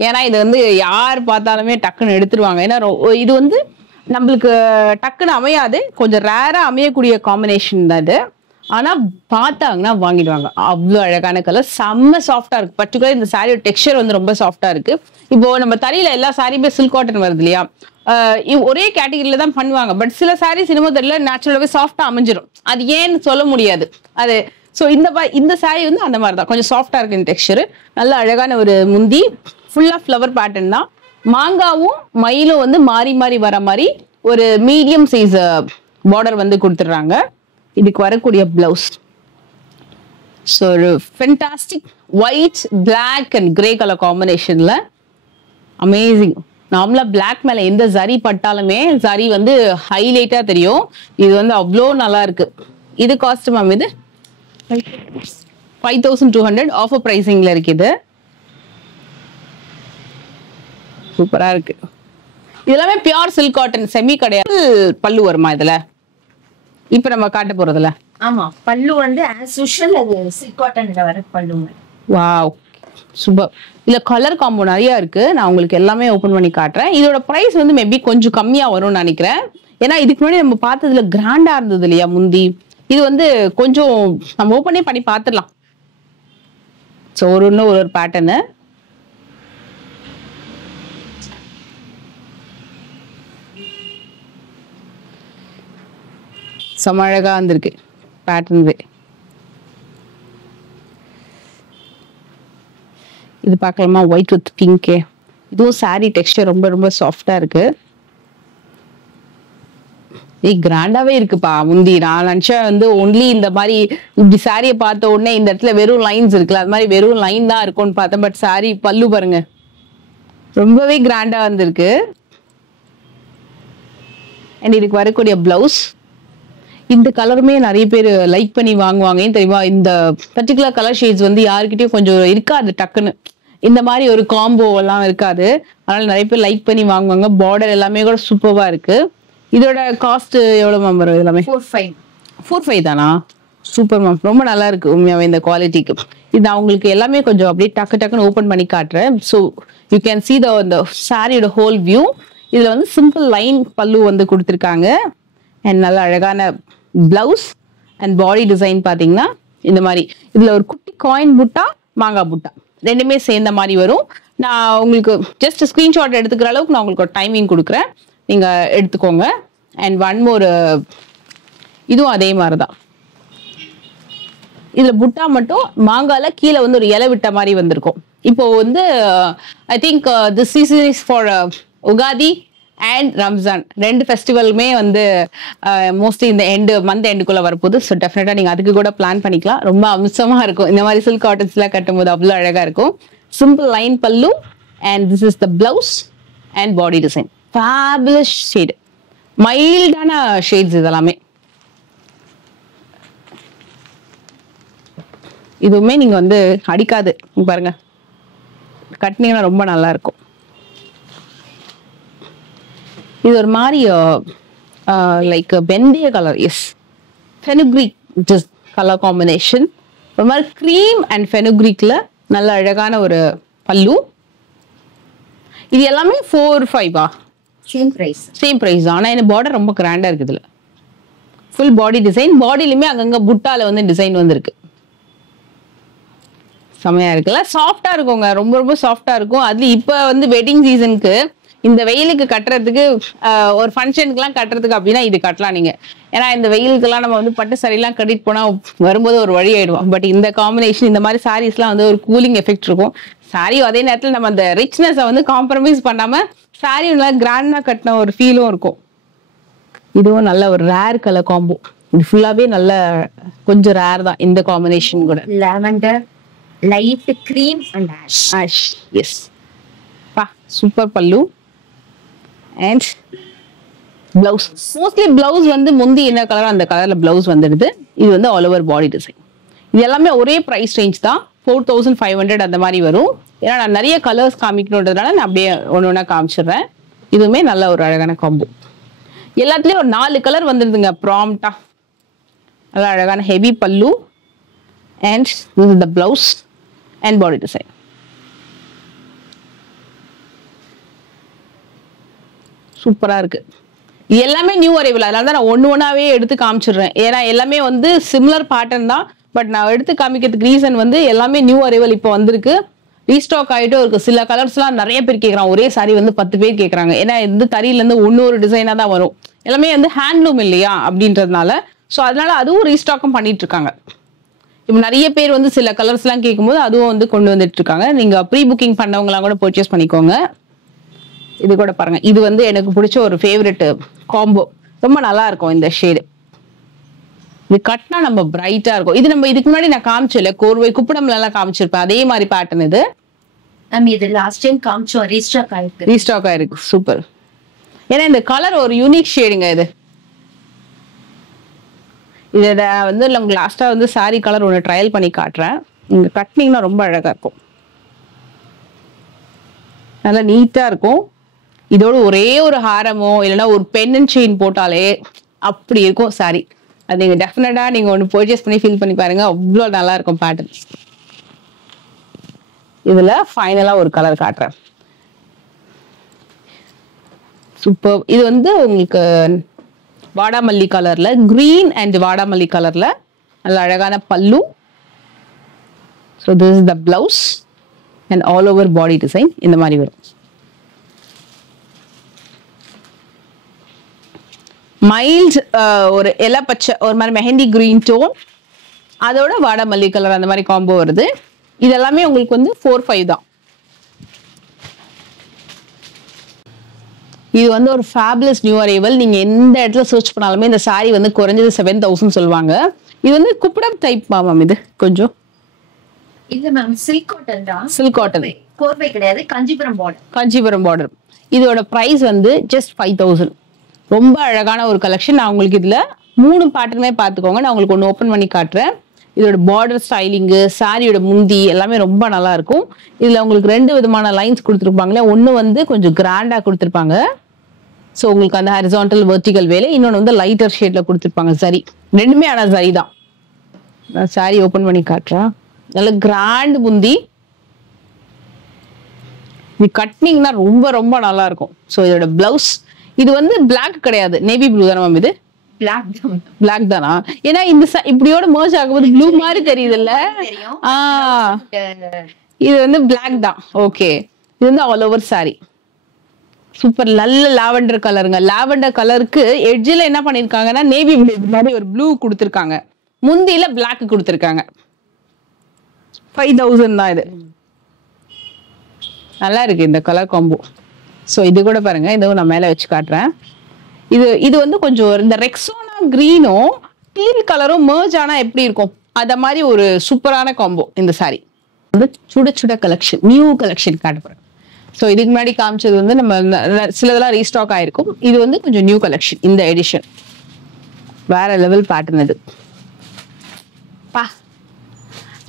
ஏன்னா இது வந்து யார் பார்த்தாலுமே டக்குன்னு எடுத்துருவாங்க. ஏன்னா இது வந்து நம்மளுக்கு டக்குன்னு அமையாது, கொஞ்சம் ரேரா அமையக்கூடிய காம்பினேஷன் தான் இது. ஆனா பார்த்தாங்கன்னா வாங்கிடுவாங்க. அவ்வளோ அழகான கலர், செம்ம சாஃப்டா இருக்கு. பர்டிகுலர் இந்த சாரியோட டெக்ஸ்சர் வந்து ரொம்ப சாஃப்டா இருக்கு. இப்போ நம்ம தரையில எல்லா சாரியுமே சில்க் காட்டன் வருது இல்லையா, ஒரே கேட்டகரியில தான் பண்ணுவாங்க. பட் சில சாரீஸ் சினிமா தெரியல நேச்சுரலாவே சாஃப்டா அமைஞ்சிரும். அது ஏன்னு சொல்ல முடியாது அது. ஸோ இந்த சாரி வந்து அந்த மாதிரி தான், கொஞ்சம் சாஃப்டா இருக்கு இந்த டெக்ஸ்சர். நல்ல அழகான ஒரு முந்தி, ஃபுல்லா ஃப்ளவர் பேட்டர்ன் தான். மாங்காவும் மயிலும் வந்து மாறி மாறி வர மாதிரி ஒரு மீடியம் சைஸ் பார்டர் வந்து கொடுத்துடுறாங்க. இதுக்கு வரக்கூடிய பிளவுஸ் ஸோ ஒரு fantastic white, black and grey colour காம்பினேஷன்ல அமேசிங். நார்மலா பிளாக் மேல எந்த ஜரி பட்டாலுமே ஜரி வந்து ஹைலைட்டா தெரியும். இது வந்து அவ்வளோ நல்லா இருக்கு. இது காஸ்ட் மேம் இது 5200 ஆஃபர் பிரைசிங்ல இருக்கு. இது சூப்பரா இருக்கு. இதெல்லாமே பியூர் சில்க் காட்டன், செமி கிடையாது. பல்லு வருமா இதுல? இப்ப நம்ம காட்ட போறதுல ஆமா, பல்லு வந்து as usual அது சில்க் காட்டன்ல வர பல்லுங்க. Wow, super. இல்ல கலர் காம்போ நிறைய இருக்கு. நான் உங்களுக்கு எல்லாமே ஓபன் பண்ணி காட்டுறேன். இதோட பிரைஸ் வந்து மேபி கொஞ்சம் கம்மியா வரும்னு நினைக்கிறேன். ஏன்னா இதுக்கு முன்னாடி நம்ம பார்த்ததுல கிராண்டா இருந்தது இல்லையா முந்தி, இது வந்து கொஞ்சம் நம்ம ஓப்பனே பண்ணி பார்த்துடலாம். ஸோ ஒரு பேட்டர்னு செம அழகா வந்திருக்கு பேட்டர்ன். இது பார்க்கலாமா? White with pink. இதுவும் சாரி டெக்ஸ்டர் ரொம்ப ரொம்ப சாஃப்டா இருக்கு. கிராண்டாவே இருக்குப்பா. முந்தி நான் நினைச்சேன் வந்து ஒன்லி இந்த மாதிரி இப்படி சாரியை பார்த்த உடனே இந்த இடத்துல வெறும் லைன்ஸ் இருக்குல்ல, அது மாதிரி வெறும் லைன் தான் இருக்கும்னு பார்த்தேன். பட் சாரி பல்லு பாருங்க, ரொம்பவே கிராண்டா வந்திருக்கு. அண்ட் இதுக்கு வரக்கூடிய பிளவுஸ், இந்த கலருமே நிறைய பேர் லைக் பண்ணி வாங்குவாங்க. ஏன் தெரியுமா? இந்த பர்டிகுலர் கலர் ஷேட்ஸ் வந்து யாருக்கிட்டயும் கொஞ்சம் இருக்காது டக்குன்னு, இந்த மாதிரி ஒரு காம்போ எல்லாம் இருக்காது. அதனால நிறைய பேர் லைக் பண்ணி வாங்குவாங்க. பார்டர் எல்லாமே கூட சூப்பர்வா இருக்கு. இதோட காஸ்ட் எவ்வளவு மேம் வரும்? எல்லாமே 4,500 தானா? சூப்பர் மேம், ரொம்ப நல்லா இருக்கு உண்மையாவே இந்த குவாலிட்டிக்கு. இது நான் உங்களுக்கு எல்லாமே கொஞ்சம் அப்படியே டக்குன்னு ஓபன் பண்ணி காட்டுறேன். So you can see the சாரியோட ஹோல் வியூ. இதுல வந்து சிம்பிள் லைன் பல்லு வந்து கொடுத்துருக்காங்க. அண்ட் நல்ல அழகான பிளவுஸ் அண்ட் பாடி டிசைன் பாத்தீங்கன்னா இந்த மாதிரி. இதுல ஒரு குட்டி காயின் புட்டா, மாங்காய் புட்டா ரெண்டுமே சேர்ந்த மாதிரி வரும். நான் உங்களுக்கு ஜஸ்ட் ஸ்கிரீன்ஷாட் எடுத்துக்கிற அளவுக்கு நான் உங்களுக்கு ஒரு டைமிங் கொடுக்குறேன், நீங்க எடுத்துக்கோங்க. அண்ட் ஒன் மோர், இதுவும் அதே மாதிரிதான். இதுல புட்டா மட்டும் மாங்கால கீழே வந்து ஒரு இலை விட்ட மாதிரி வந்திருக்கும். இப்போ வந்து I think this season is for Ugadi and Ramzan, ரெண்டு ஃபெஸ்டிவலுமே வந்து மோஸ்ட்லி இந்த மந்த் எண்டுக்குள்ள வரப்போகுது. ஸோ டெஃபினட்டா நீங்க அதுக்கு கூட பிளான் பண்ணிக்கலாம். ரொம்ப அம்சமா இருக்கும். இந்த மாதிரி சில்க் காட்டன்ஸ் எல்லாம் கட்டும் போது அவ்வளோ அழகா இருக்கும். Simple line pallu and this is the blouse and body design. Fabulous shade, மைல்டான ஷேட்ஸ் இதெல்லாமே. இதுவுமே நீங்க வந்து அடிக்காது பாருங்க, கட்டினீங்கன்னா ரொம்ப நல்லா இருக்கும். இது ஒரு மாதிரி லைக் வெந்தய கலர், எஸ் ஃபெனுக்ரீக் கலர் காம்பினேஷன். ஒரு மாதிரி க்ரீம் அண்ட் ஃபெனுக்ரீக்ல நல்ல அழகான ஒரு பல்லு. இது எல்லாமே 4,500 சேம் பிரைஸ். ஆனா என்ன பார்டர் ரொம்ப கிராண்டா இருக்கு. இதுல ஃபுல் பாடி டிசைன், பாடியிலுமே அங்கங்க புட்டால வந்து டிசைன் வந்திருக்கு. செமையா இருக்குல்ல, சாஃப்டா இருக்குங்க, ரொம்ப ரொம்ப சாஃப்டா இருக்கும். அது இப்ப வந்து வெட்டிங் சீசனுக்கு இந்த வெயிலுக்கு கட்டுறதுக்கு, ஒரு ஃபங்க்ஷனுக்குலாம் கட்டுறதுக்கு அப்படின்னா இது கட்டலாம் நீங்க. ஏன்னா இந்த வெயிலுக்கெல்லாம் நம்ம வந்து பட்டு சாரிலாம் கட்டிட்டு போனா வரும்போது ஒரு வழி ஆயிடுவோம். பட் இந்த காம்பினேஷன், இந்த மாதிரி சாரீஸ்லாம் வந்து ஒரு கூலிங் எஃபெக்ட் இருக்கும். சாரியும் அதே நேரத்தில் நம்ம அந்த ரிச்னஸை வந்து காம்ப்ரமைஸ் பண்ணாம சாரி நல்லா கிராண்டா கட்டின ஒரு ஃபீலும் இருக்கும். இதுவும் நல்ல ஒரு ரேர் கலர் காம்போ. இது ஃபுல்லாவே நல்ல கொஞ்சம் ரேர் தான் இந்த காம்பினேஷன் கூட. Lavender, light cream and ash. Yes பா, super pallu and blouse. Mostly blouse வந்து முந்தி என்ன கலர் அந்த கலர்ல பிளவுஸ் வந்துடுது. இது வந்து ஆல் ஓவர் பாடி டிசைன். இது எல்லாமே ஒரே பிரைஸ் ரேஞ்ச் தான், 4,500 அந்த மாதிரி வரும். ஏன்னா நான் நிறைய கலர்ஸ் காமிக்கணுன்றதுனால நான் அப்படியே ஒன்று காமிச்சிடுறேன். இதுவுமே நல்ல ஒரு அழகான காம்போ. எல்லாத்துலயும் ஒரு 4 கலர் வந்துருதுங்க ப்ராம்ப்டா. நல்ல அழகான ஹெவி பல்லு and the blouse and body design. சூப்பரா இருக்கு. இது எல்லாமே நியூ அரைவல், அதனால தான் நான் ஒன்னாவே எடுத்து காமிச்சிடுறேன். ஏன்னா எல்லாமே வந்து சிமிலர் பேட்டர்ன் தான். பட் நான் எடுத்து காமிக்கிறதுக்கு ரீசன் வந்து எல்லாமே நியூ அரைவல் இப்போ வந்திருக்கு, ரீஸ்டாக் ஆகிட்டும் இருக்கு. சில கலர்ஸ்லாம் நிறைய பேர் கேட்குறாங்க, ஒரே சாரி வந்து 10 பேர் கேட்குறாங்க. ஏன்னா இந்த தறியிலேருந்து ஒரு டிசைனாக தான் வரும், எல்லாமே வந்து ஹேண்ட்லூம் இல்லையா அப்படின்றதுனால. ஸோ அதனால அதுவும் ரீஸ்டாக்கும் பண்ணிட்டு இருக்காங்க. இப்போ நிறைய பேர் வந்து சில கலர்ஸ்லாம் கேட்கும்போது அதுவும் வந்து கொண்டு வந்துட்டு இருக்காங்க. நீங்க ப்ரீ புக்கிங் பண்ணவங்களாம் கூட பர்ச்சேஸ் பண்ணிக்கோங்க. இது கூட பாருங்க, இது வந்து எனக்கு பிடிச்ச ஒரு ஃபேவரட் காம்போ. ரொம்ப நல்லா இருக்கும் இந்த ஷேடு. இது கட்டினா நம்ம பிரைட்டா இருக்கும். இது நம்ம இதுக்கு முன்னாடி நான் காமிச்சல, கோர்வை குப்படம்ல எல்லாம் காமிச்சிருப்பேன், அதே மாதிரி பேட்டர்ன் இது. இது லாஸ்ட் டைம் காமிச்சோம், ரீஸ்டாக் ஆயிருக்கு. ரீஸ்டாக் ஆயிருக்கு, சூப்பர். ஏன்னா இந்த கலர் ஒரு யூனிக் ஷேடுங்க. இதை வந்து உங்களுக்கு லாஸ்டா வந்து சாரி கலர் ஒன்று ட்ரையல் பண்ணி காட்டுறேன். நீங்க கட்டினீங்கன்னா ரொம்ப அழகா இருக்கும், நல்லா நீட்டா இருக்கும். இதோட ஒரே ஒரு ஹாரமோ இல்லைன்னா ஒரு பென் அண்ட் செயின் போட்டாலே அப்படி இருக்கும் சாரி. அது நீங்க டெஃபினட்டா நீங்க ஒன்று பர்ச்சேஸ் பண்ணி ஃபீல் பண்ணி பாருங்க, அவ்வளோ நல்லா இருக்கும் பேட்டர்ன். இதுல ஃபைனலா ஒரு கலர் காட்டுறேன். சூப்பர். இது வந்து உங்களுக்கு வாடாமல்லி கலர்ல, கிரீன் அண்ட் வாடாமல்லி கலர்ல நல்ல அழகான பல்லு. So this is the blouse and all over body design இந்த மாதிரி வரும். மைல்ட் ஒரு இலை பச்சை, ஒரு மாதிரி மெஹந்தி கிரீன் டோன், அதோட வாடாமல்லி கலர் அந்த மாதிரி காம்போ வருது. இது எல்லாமே உங்களுக்கு வந்து 4,500 தான். இது வந்து ஒரு ஃபேபுலஸ் நியூ அரைவல். நீங்க எந்த இடத்துல சர்ச் பண்ணாலுமே இந்த saree வந்து குறைஞ்சது 7,000 சொல்லுவாங்க. இது வந்து குப்படம் டைப் மேம். இது கொஞ்சம் இல்ல மேம், சில்க் காட்டன் தான். சில்க் காட்டன், கோர்வை கிடையாது, காஞ்சிபுரம் பார்டர். காஞ்சிபுரம் பார்டர். இதோட பிரைஸ் வந்து ஜஸ்ட் 5,000. ரொம்ப அழகான ஒரு கலெக்ஷன். நான் உங்களுக்கு இதுல 3 பேட்டர்னுமே பார்த்துக்கோங்க. நான் உங்களுக்கு ஒன்று ஓப்பன் பண்ணி காட்டுறேன். இதோட பார்டர் ஸ்டைலிங்கு, சாரியோட முந்தி எல்லாமே ரொம்ப நல்லா இருக்கும். இதுல உங்களுக்கு 2 விதமான லைன்ஸ் கொடுத்துருப்பாங்களே. ஒன்று வந்து கொஞ்சம் கிராண்டா கொடுத்துருப்பாங்க, ஸோ உங்களுக்கு அந்த ஹரிசான்டல் வெர்டிகல் வேலை. இன்னொன்று வந்து லைட்டர் ஷேட்ல கொடுத்துருப்பாங்க. சரி, ரெண்டுமே ஆனால் சரி தான். நான் சாரி ஓப்பன் பண்ணி காட்டுறேன். நல்ல கிராண்ட் முந்தி. இது கட்னிங்னா ரொம்ப ரொம்ப நல்லா இருக்கும். ஸோ இதோட பிளவுஸ் இது வந்து பிளாக் கிடையாது, நேவி ப்ளூ தானே மேம்? இது பிளாக் தானா? ஏன்னா இந்த இப்படியோட மர்ஜ் ஆகும்போது ப்ளூ மாதிரி தெரியுதுல்ல. இது வந்து பிளாக் தான். ஓகே, இது வந்து ஆல் ஓவர் சாரி. சூப்பர். நல்ல லாவெண்டர் கலருங்க. லாவெண்டர் கலருக்கு எட்ஜில் என்ன பண்ணிருக்காங்கன்னா நேவி ப்ளூ மாதிரி ஒரு ப்ளூ கொடுத்துருக்காங்க, முந்தியில பிளாக் கொடுத்துருக்காங்க. 5,000 தான் இது. நல்லா இருக்கு இந்த கலர் காம்போ. ஸோ இது கூட பாருங்க, இதுவும் நான் மேலே வச்சு காட்டுறேன். இது வந்து கொஞ்சம் இந்த ரெக்ஸோனா கிரீனும் டீல் கலரும் மர்ஜ் ஆனா எப்படி இருக்கும், அத மாதிரி ஒரு சூப்பரான காம்போ. இந்த சாரி வந்து சுட சுட கலெக்ஷன், நியூ கலெக்ஷன் காட்ட போறேன். ஸோ இதுக்கு முன்னாடி காமிச்சது வந்து நம்ம சிலதெல்லாம் ரீஸ்டாக் ஆயிருக்கும். இது வந்து கொஞ்சம் நியூ கலெக்ஷன். இந்த எடிஷன் வேற லெவல் பேட்டர்ன். இது பா,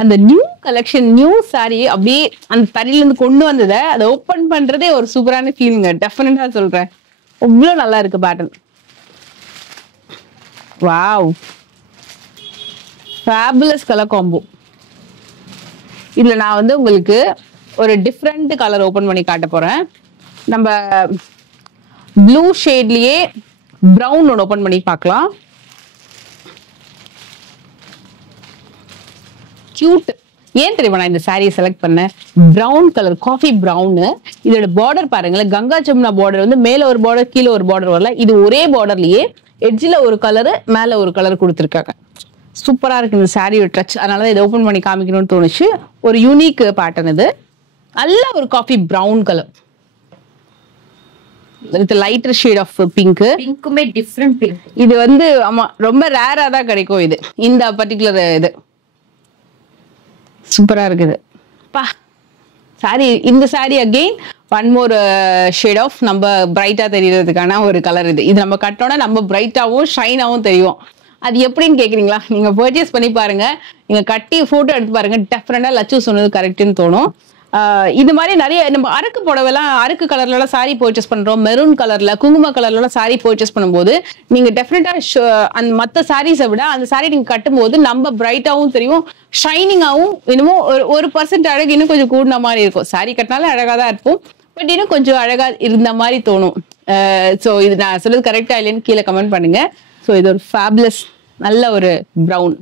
அந்த நியூ கலெக்ஷன், நியூ சாரி அப்படியே அந்த தறியில இருந்து கொண்டு வந்ததை அதை ஓப்பன் பண்றதே ஒரு சூப்பரான ஃபீலிங்க. டெஃபினட்டா சொல்றேன், அவ்வளோ நல்லா இருக்கு pattern. Wow, fabulous colour combo. இதுல நான் வந்து உங்களுக்கு ஒரு டிஃப்ரெண்ட் கலர் ஓபன் பண்ணி காட்ட போறேன். நம்ம ப்ளூ ஷேட்லயே பிரவுன் ஒன்று ஓபன் பண்ணி பார்க்கலாம். கியூட். ஏன் தெரியுமா நான் இந்த சாரியை செலக்ட் பண்ணேன்? Brown colour, coffee brown. இதோட பார்டர் பாருங்களேன், கங்கா ஜமுனா பார்டர் வந்து மேல ஒரு பார்டர் கீழே ஒரு பார்டர் வரல. இது ஒரே பார்டர்லயே எட்ஜில் ஒரு கலரு மேல ஒரு கலர் கொடுத்துருக்காங்க. சூப்பரா இருக்கு இந்த சாரியோட டச். அதனாலதான் இதை ஓபன் பண்ணி காமிக்கணும்னு தோணுச்சு. ஒரு யூனிக் பேட்டர்ன் இது. நல்ல ஒரு coffee brown colour with lighter shade of pink. பிங்க்குமே டிஃபரண்ட் பிங்க். இது வந்து ஆமா ரொம்ப ரேரா தான் கிடைக்கும் இது, இந்த பர்டிகுலர் இது. சூப்பரா இருக்குது பா சாரி. இந்த sari again one more shade of நம்ம பிரைட்டா தெரியறதுக்கான ஒரு கலர் இது. இது நம்ம கட்டோம்னா நம்ம பிரைட்டாவும் ஷைனாவும் தெரியும். அது எப்படின்னு கேக்குறீங்களா? நீங்க பர்ச்சேஸ் பண்ணி பாருங்க, நீங்க கட்டி போட்டோ எடுத்து பாருங்க. டெஃபினட்டா லட்சு சொன்னது கரெக்ட்னு தோணும். இது மாதிரி நிறைய நம்ம அரக்கு புடவைலாம், அரக்கு கலர்ல சாரி பர்ச்சேஸ் பண்றோம், மெரூன் கலர்ல, குங்கும கலர்ல சாரி பர்ச்சேஸ் பண்ணும்போது நீங்க டெஃபினட்டா அந்த மற்ற சாரீஸை விட அந்த சாரி நீங்க கட்டும் போது நம்ம பிரைட்டாவும் தெரியும், ஷைனிங்காவும், இன்னமும் ஒரு % அழகு இன்னும் கொஞ்சம் கூடின மாதிரி இருக்கும். சாரி கட்டினாலும் அழகா தான் இருப்போம், பட் இன்னும் கொஞ்சம் அழகா இருந்த மாதிரி தோணும். ஸோ இது நான் சொல்றது கரெக்டா இல்லைன்னு கீழே கமெண்ட் பண்ணுங்க. ஸோ இது ஒரு ஃபேபுலஸ் நல்ல ஒரு பிரவுன்.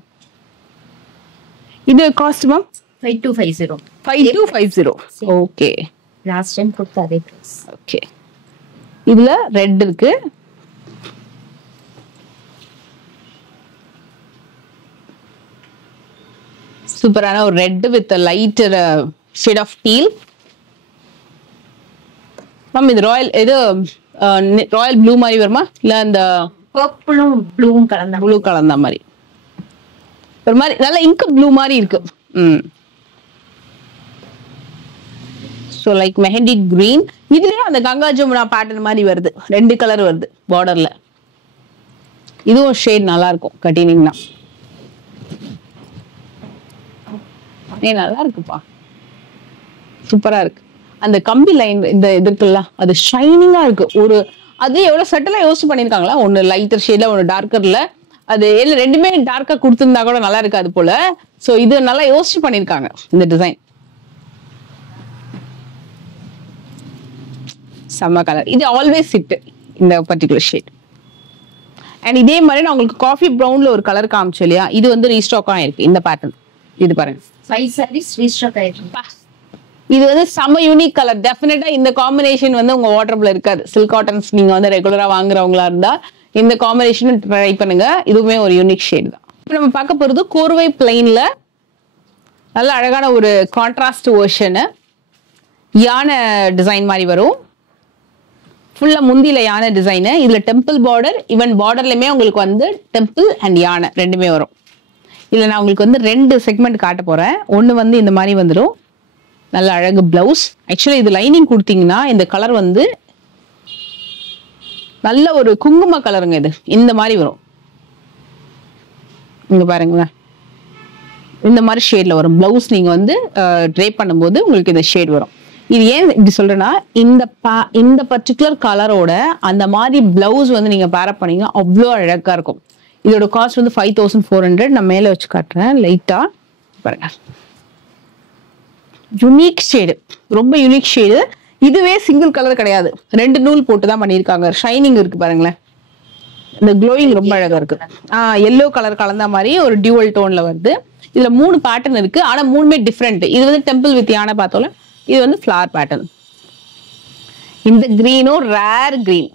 இது cost ma'am 5250. 5250. Okay, last time கொடுத்த அதே பிரைஸ். ஓகே. இதுல ரெட் இருக்கு, சூப்பரான ஒரு red with lighter shade of teal. Ma'am இது ராயல், இது ராயல் ப்ளூ மாதிரி வருமா இல்ல அந்த பர்பிளும் ப்ளூவும் கலந்த ப்ளூ கலந்த மாதிரி ஒரு மாதிரி நல்ல இங்க் ப்ளூ மாதிரி இருக்கு. So like mehndi green. இதுலயே அந்த கங்கா ஜமுனா பேட்டர்ன் மாதிரி வருது, 2 கலர் வருது பார்டர்ல. இதுவும் ஷேட் நல்லா இருக்கும் கட்டினீங்கன்னா. நல்லா இருக்குப்பா, சூப்பரா இருக்கு. அந்த கம்பி லைன் இந்த இதுக்குள்ள அது ஷைனிங்கா இருக்கு. ஒரு அது எவ்வளவு சட்டலா யோசிச்சு பண்ணிருக்காங்களா, ஒன்னு லைட்டர் ஷேட்ல ஒன்னு டார்க்கர்ல. அது ரெண்டுமே டார்க்கா கொடுத்துருந்தா கூட நல்லா இருக்காது போல. சோ இது நல்லா யோசிச்சு பண்ணிருக்காங்க இந்த டிசைன். செம்ம கலர். இது ஆல்வேஸ் சிட் இந்த பர்டிகுலர் ஷேட். அண்ட் இதே மாதிரி நான் உங்களுக்கு காஃபி ப்ரௌன்ல ஒரு கலர் காமிச்சோம் இல்லையா, இது வந்து ரீஸ்டாக் ஆயிருக்கு இந்த பேட்டர்ன். இது பாருங்க 5 sarees ரீஸ்டாக் ஆயிருக்கு. இது வந்து செம்ம யூனிக் கலர். டெஃபினட்டா இந்த காம்பினேஷன் வந்து உங்க வாட்ரப்ல இருக்காது. சில்க் காட்டன்ஸ் நீங்க வந்து ரெகுலரா வாங்குறவங்களா இருந்தா இந்த காம்பினேஷன் ட்ரை பண்ணுங்க. இதுவுமே ஒரு யூனிக் ஷேட் தான். இப்போ நம்ம பார்க்க போறது கோர்வை பிளைன்ல நல்ல அழகான ஒரு கான்ட்ராஸ்ட் வெர்ஷனு. யானை டிசைன் மாதிரி வரும். ஃபுல்லா முந்தியில யானை டிசைனு. இதுல டெம்பிள் பார்டர், ஈவன் பார்டர்லயுமே உங்களுக்கு வந்து டெம்பிள் அண்ட் யானை ரெண்டுமே வரும். இதுல நான் உங்களுக்கு வந்து 2 செக்மெண்ட் காட்ட போறேன். ஒண்ணு வந்து இந்த மாதிரி வந்துடும், நல்ல அழகு பிளவுஸ். ஆக்சுவலி இது லைனிங் கொடுத்தீங்கன்னா இந்த கலர் வந்து நல்ல ஒரு குங்கும கலருங்க. இது இந்த மாதிரி வரும். இங்க பாருங்களேன், இந்த மாதிரி ஷேட்ல வரும். பிளவுஸ் நீங்க வந்து ட்ரேப் பண்ணும்போது உங்களுக்கு இந்த ஷேட் வரும். இது ஏன் இப்படி சொல்றேன்னா, இந்த பர்டிகுலர் கலரோட அந்த மாதிரி பிளவுஸ் வந்து நீங்க பேரப் பண்ணீங்க அவ்வளோ அழகா இருக்கும். இதோட காஸ்ட் வந்து 5400. நான் மேல வச்சு காட்டுறேன் லைட்டா பாருங்க. யூனிக் ஷேடு, ரொம்ப யூனிக் ஷேடு. இதுவே சிங்கிள் கலர் கிடையாது, 2 நூல் போட்டு தான் பண்ணியிருக்காங்க. ஷைனிங் இருக்கு பாருங்களேன். இந்த க்ளோயிங் ரொம்ப அழகா இருக்கு. எல்லோ கலர் கலந்த மாதிரி ஒரு டியூவல் டோன்ல வருது. இதுல 3 பேட்டர்ன் இருக்கு, ஆனா 3மே டிஃப்ரெண்ட். இது வந்து டெம்பிள் வித் யானை பார்த்தோம்ல, இது வந்து ஃபிளவர் பேட்டர்ன். இந்த கிரீனும் ரேர் கிரீன்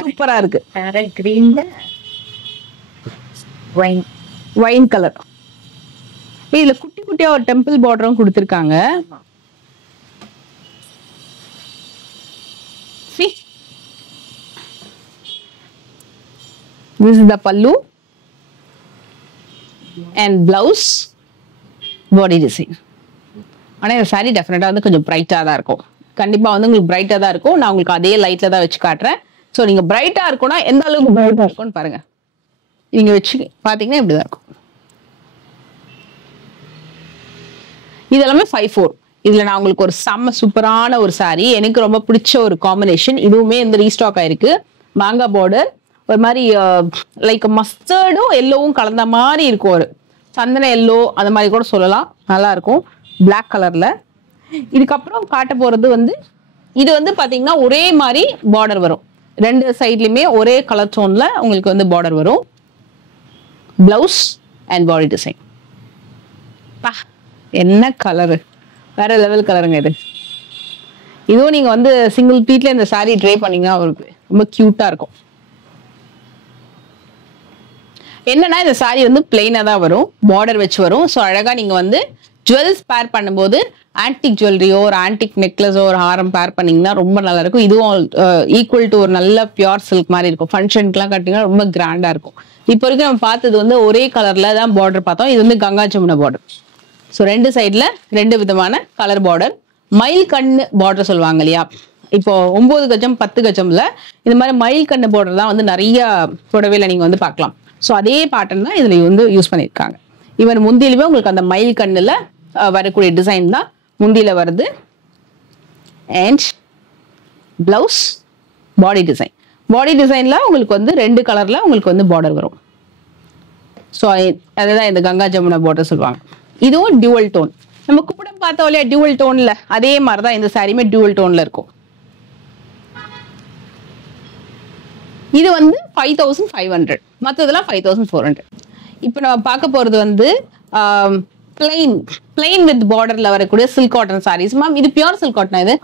சூப்பரா இருக்கு. ரேர் கிரீன்ல வைன் கலர். இதுல குட்டி குட்டியா ஒரு டெம்பிள் பார்டரும் கொடுத்திருக்காங்க. See, this is the pallu and blouse, body design. ஆனா இந்த சாரி டெஃபினட்டா வந்து கொஞ்சம் பிரைட்டா தான் இருக்கும். கண்டிப்பா வந்து உங்களுக்கு பிரைட்டா தான் இருக்கும். நான் உங்களுக்கு அதே லைட்ல தான் வச்சு காட்டுறேன். ஸோ நீங்க பிரைட்டா இருக்கும்னா எந்த அளவுக்கு பிரைட்டா இருக்கும்னு பாருங்க. நீங்க வச்சு பாத்தீங்கன்னா இப்படிதான் இருக்கும். இது எல்லாமே 54. இதுல நான் உங்களுக்கு ஒரு செம்ம சூப்பரான ஒரு சாரி, எனக்கு ரொம்ப பிடிச்ச ஒரு காம்பினேஷன். இதுவுமே இந்த ரீஸ்டாக் ஆயிருக்கு. மாங்கா பார்டர், ஒரு மாதிரி லைக் மஸ்டர்டும் எல்லோவும் கலந்த மாதிரி இருக்கும். ஒரு சந்தன எல்லோ அந்த மாதிரி கூட சொல்லலாம். நல்லா இருக்கும் பிளாக் கலர்ல. இதுக்கப்புறம் காட்ட போறது வந்து, இது வந்து பாத்தீங்கன்னா ஒரே மாதிரி பார்டர் வரும். 2 சைட்லயுமே ஒரே கலர் டோன்ல உங்களுக்கு வந்து பார்டர் வரும். Blouse and body design. என்ன கலரு, வேற லெவல் கலருங்க இது. இதுவும் நீங்க வந்து சிங்கிள் பீட்ல இந்த சாரி ட்ரை பண்ணீங்கன்னா அவருக்கு ரொம்ப கியூட்டா இருக்கும். என்னன்னா இந்த சாரி வந்து பிளெயினா தான் வரும், பார்டர் வச்சு வரும். ஸோ அழகா நீங்க வந்து ஜுவல்ஸ் பேர் பண்ணும்போது ஆன்டிக் ஜுவல்லரியோ ஒரு ஆன்டிக் நெக்லஸோ ஒரு ஹாரம் பேர் பண்ணீங்கன்னா ரொம்ப நல்லா இருக்கும். இதுவும் ஈக்குவல் டு ஒரு நல்ல பியூர் சில்க் மாதிரி இருக்கும். ஃபங்க்ஷனுக்குலாம் கட்டிங்கன்னா ரொம்ப கிராண்டா இருக்கும். இப்போ வரைக்கும் நம்ம பார்த்தது வந்து ஒரே கலர்ல தான் பார்டர் பார்த்தோம். இது வந்து கங்கா ஜமுனா பார்டர். ஸோ 2 சைட்ல 2 விதமான கலர் பார்டர். மயில் கண்ணு பார்டர் சொல்லுவாங்க இல்லையா, இப்போ 9 கஜம் 10 கஜம்ல இந்த மாதிரி மயில் கண்ணு பார்டர் தான் வந்து நிறைய புடவையில நீங்க வந்து பார்க்கலாம். ஸோ அதே பேட்டர்ன் தான் இதுல வந்து யூஸ் பண்ணியிருக்காங்க. இவன் முந்தியிலுமே உங்களுக்கு அந்த மயில் கண்ணுல வரக்கூடிய டிசைன் தான் முந்தியில வருது. And blouse, body design. Body டிசைன்ல உங்களுக்கு வந்து 2 கலர்ல உங்களுக்கு வந்து பார்டர் வரும். ஸோ அதுதான் இந்த கங்கா ஜமுனா பார்டர் சொல்லுவாங்க. இதுவும் டியூவல் டோன். நம்ம குப்படம் பார்த்தோம் இல்லையா டியூவல் டோன்ல, அதே மாதிரிதான் இந்த சாரியுமே டியூவல் டோன்ல இருக்கும். இது வந்து 5500, மற்றதெல்லாம் 5400. இப்போ நம்ம பார்க்க போறது வந்து பிளைன் வித் பார்டர்ல வரக்கூடிய சில்க் காட்டன் சாரீஸ். மேம் இது பியூர் சில்க் காட்டன். இது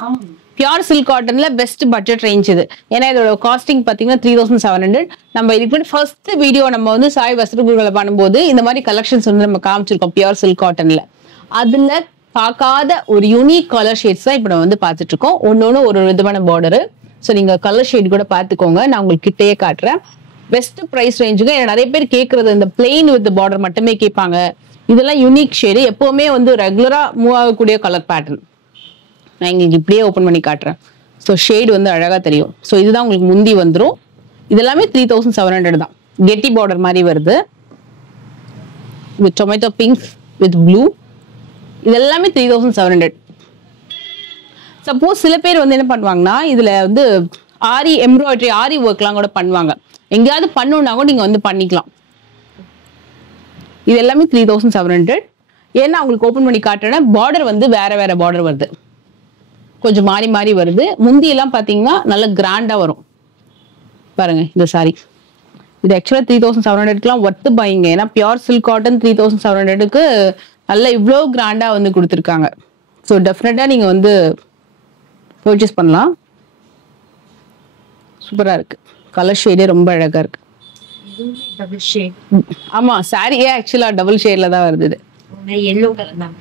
பியூர் சில்க் காட்டன்ல பெஸ்ட் பட்ஜெட் ரேஞ்ச் இது. ஏன்னா இதோட காஸ்டிங் பாத்தீங்கன்னா 3700. நம்ம இதுக்கு ஃபர்ஸ்ட் வீடியோ நம்ம வந்து சாய் வஸ்திரகுருல பண்ணும்போது இந்த மாதிரி கலெக்ஷன்ஸ் வந்து நம்ம காமிச்சிருக்கோம் பியூர் சில்க் காட்டன்ல. அதுல பார்க்காத ஒரு யூனிக் கலர் ஷேட்ஸ் தான் இப்ப நம்ம வந்து பார்த்துட்டு இருக்கோம். ஒன்னொன்னு ஒரு விதமான பார்டரு. ஸோ நீங்க கலர் ஷேட் கூட பார்த்துக்கோங்க. நான் உங்களுக்கு கிட்டேயே காட்டுறேன். பெஸ்ட் பிரைஸ் ரேஞ்சுக்கு நிறைய பேர் கேட்கறது இந்த பிளெயின் வித் பார்டர் மட்டுமே கேட்பாங்க. இதெல்லாம் யூனிக் ஷேடு, எப்பவுமே வந்து ரெகுலரா மூவ் ஆகக்கூடிய கலர் பேட்டர்ன். நான் இங்க இப்படியே ஓப்பன் பண்ணி காட்டுறேன். ஸோ ஷேடு வந்து அழகா தெரியும். ஸோ இதுதான் உங்களுக்கு முந்தி வந்துடும். இதெல்லாமே 3700 தான். கெட்டி பார்டர் மாதிரி வருது with tomato pink with blue. இதெல்லாமே 3700. சப்போஸ் சில பேர் வந்து என்ன பண்ணுவாங்கன்னா இதுல வந்து ஆரி எம்ப்ராய்டரி ஆரி ஒர்க்லாம் கூட பண்ணுவாங்க. எங்கேயாவது பண்ணணும்னா கூட நீங்க வந்து பண்ணிக்கலாம். இது எல்லாமே 3700. ஏன்னா உங்களுக்கு ஓப்பன் பண்ணி காட்டுறேன்னா பார்டர் வந்து வேற வேற பார்டர் வருது. கொஞ்சம் மாறி மாறி வருது. முந்தி எல்லாம் பாத்தீங்கன்னா நல்ல கிராண்டா வரும். பாருங்க இந்த சாரி, இது ஆக்சுவலா 3700க்குலாம் ஒர்த்து பைங்க. ஏன்னா பியூர் சில்க் காட்டன் 3700க்கு நல்ல இவ்வளோ கிராண்டா வந்து கொடுத்துருக்காங்க. ஸோ டெஃபினட்டா நீங்க வந்து பர்ச்சேஸ் பண்ணலாம். சூப்பரா இருக்கு, கலர் ஷேடே ரொம்ப அழகா இருக்கு. Double shade. ஆமா சாரியே ஆக்சுவலா டபுள் ஷேட்ல தான் வருது. இது yellow கலர் தான்.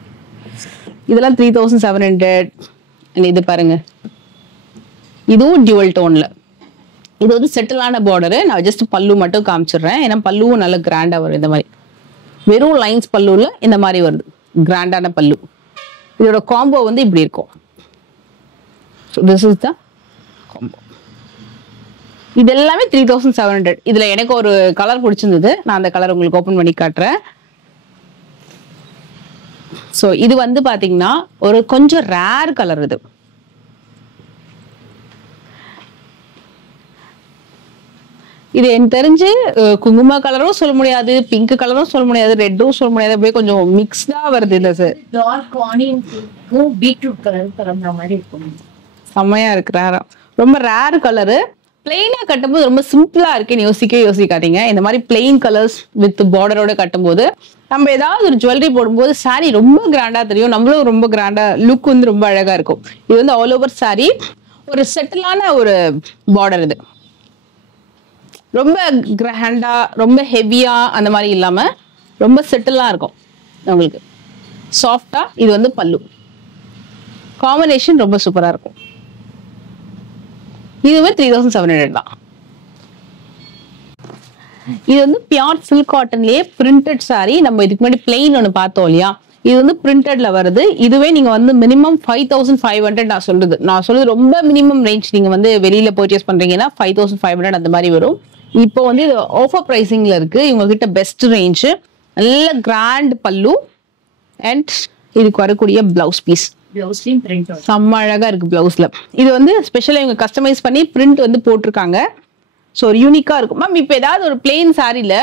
இதெல்லாம் 3700. இது பாருங்க, இதுவும் டியூவல் டோன்ல. இது வந்து செட்டிலான பார்டரு. நான் ஜஸ்ட் பல்லு மட்டும் காமிச்சிடுறேன், ஏன்னா பல்லுவும் நல்ல கிராண்டா வரும். இந்த மாதிரி வெறும் லைன்ஸ் பல்லுல இந்த மாதிரி வருது, கிராண்டான பல்லு. இதோட காம்போ வந்து இப்படி இருக்கும். This is the combo. இது எல்லாமே 3700. இதுல எனக்கு ஒரு கலர் பிடிச்சிருந்தது, நான் அந்த கலர் உங்களுக்கு ஓபன் பண்ணி காட்டுறேன். ஸோ இது வந்து பாத்தீங்கன்னா ஒரு கொஞ்சம் ரேர் கலர். இது எனக்கு தெரிஞ்சு குங்கும கலரும் சொல்ல முடியாது, பிங்க் கலரும் சொல்ல முடியாது, ரெட்டும் சொல்ல முடியாது, அப்படியே கொஞ்சம் மிக்ஸ்டா வருது. இல்ல சார், டார்க் ஆனியன் பிங்க்கும் பீட்ரூட் கலர் கலந்த மாதிரி இருக்கும். செம்மையா இருக்கு, ரேரா, ரொம்ப ரேர் கலரு. பிளெயினா கட்டும்போது ரொம்ப சிம்பிளா இருக்குன்னு யோசிக்காதீங்க. இந்த மாதிரி பிளெயின் கலர்ஸ் வித் பார்டரோட கட்டும்போது நம்ம ஏதாவது ஒரு ஜுவல்லரி போடும்போது சாரி ரொம்ப கிராண்டா தெரியும், நம்மளும் ரொம்ப கிராண்டா, லுக் வந்து ரொம்ப அழகா இருக்கும். இது வந்து ஆல் ஓவர் சாரி, ஒரு செட்டிலான ஒரு பார்டர். இது ரொம்ப கிராண்டா ரொம்ப ஹெவியா அந்த மாதிரி இல்லாம ரொம்ப செட்டிலா இருக்கும் உங்களுக்கு, சாஃப்டா. இது வந்து பல்லு காம்பினேஷன் ரொம்ப சூப்பரா இருக்கும். இதுவே 3700 தான். இது வந்து பியூர் சில்க் காட்டன்லயே பிரிண்டட் சாரி. நம்ம இதுக்கு முன்னாடி பிளெயின் ஒன்று பார்த்தோம் இல்லையா, இது வந்து பிரிண்டட்ல வருது. இதுவே நீங்க வந்து மினிமம் 5500 நான் சொல்றது ரொம்ப மினிமம் ரேஞ்ச். நீங்க வந்து வெளியில பர்ச்சேஸ் பண்றீங்கன்னா 5500 அந்த மாதிரி வரும். இப்போ வந்து இது ஆஃபர் பிரைசிங்ல இருக்கு. இவங்க கிட்ட பெஸ்ட் ரேஞ்ச், நல்ல கிராண்ட் பல்லு அண்ட் இதுக்கு வரக்கூடிய பிளவுஸ் பீஸ். பிளவுஸ்லயும் பிரிண்ட் செம்ம அழகா இருக்கு பிளவுஸ்ல. இது வந்து ஸ்பெஷலா இவங்க கஸ்டமைஸ் பண்ணி பிரிண்ட் வந்து போட்டிருக்காங்க. ஸோ ஒரு யூனிக்கா இருக்கும். மேம் இப்போ ஏதாவது ஒரு பிளெயின் சாரில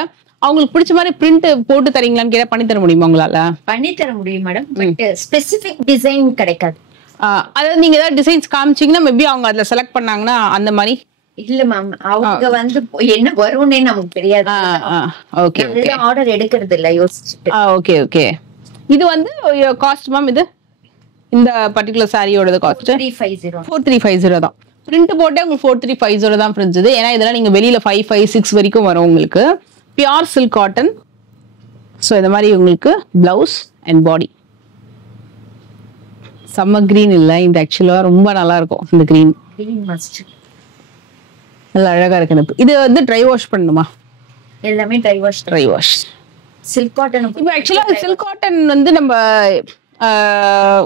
அவங்களுக்கு பிடிச்ச மாதிரி பிரிண்ட் போட்டு தரீங்களான்னு கேட்டா பண்ணி தர முடியுமா உங்களால? பண்ணி தர முடியும் மேடம், பட் ஸ்பெசிபிக் டிசைன் கிடைக்காது. அதாவது நீங்க ஏதாவது டிசைன்ஸ் காமிச்சீங்கன்னா மேபி அவங்க அதுல செலக்ட் பண்ணாங்கன்னா அந்த மாதிரி. இல்ல மேம், அவங்க வந்து என்ன வரும்னே நமக்கு தெரியாது. ஓகே ஓகே, ஆர்டர் எடுக்கிறது இல்ல, யோசிச்சுட்டு. Okay okay. இது வந்து காஸ்ட் மேம், இது இந்த பர்టిక్యులர் சாரியோட காஸ்ட் 4350 தான். பிரிண்ட் போட்டே உங்களுக்கு 4350 தான் பிரிஞ்சது. ஏன்னா இதெல்லாம் நீங்க வெளியில 556 வரைக்கும் வரும் உங்களுக்கு. Pure silk cotton. ஸோ இந்த மாதிரி உங்களுக்கு பிளவுஸ் அண்ட் பாடி. செம்ம கிரீன் இல்ல, இந்த ஆக்சுவலா ரொம்ப நல்லா இருக்கும். இந்த கிரீன் நல்லா அழகா இருக்கு. இது வந்து ட்ரை வாஷ் பண்ணணுமா? எல்லாமே ட்ரை வாஷ். சில்க் காட்டன் இப்போ ஆக்சுவலா சில்க் காட்டன் வந்து நம்ம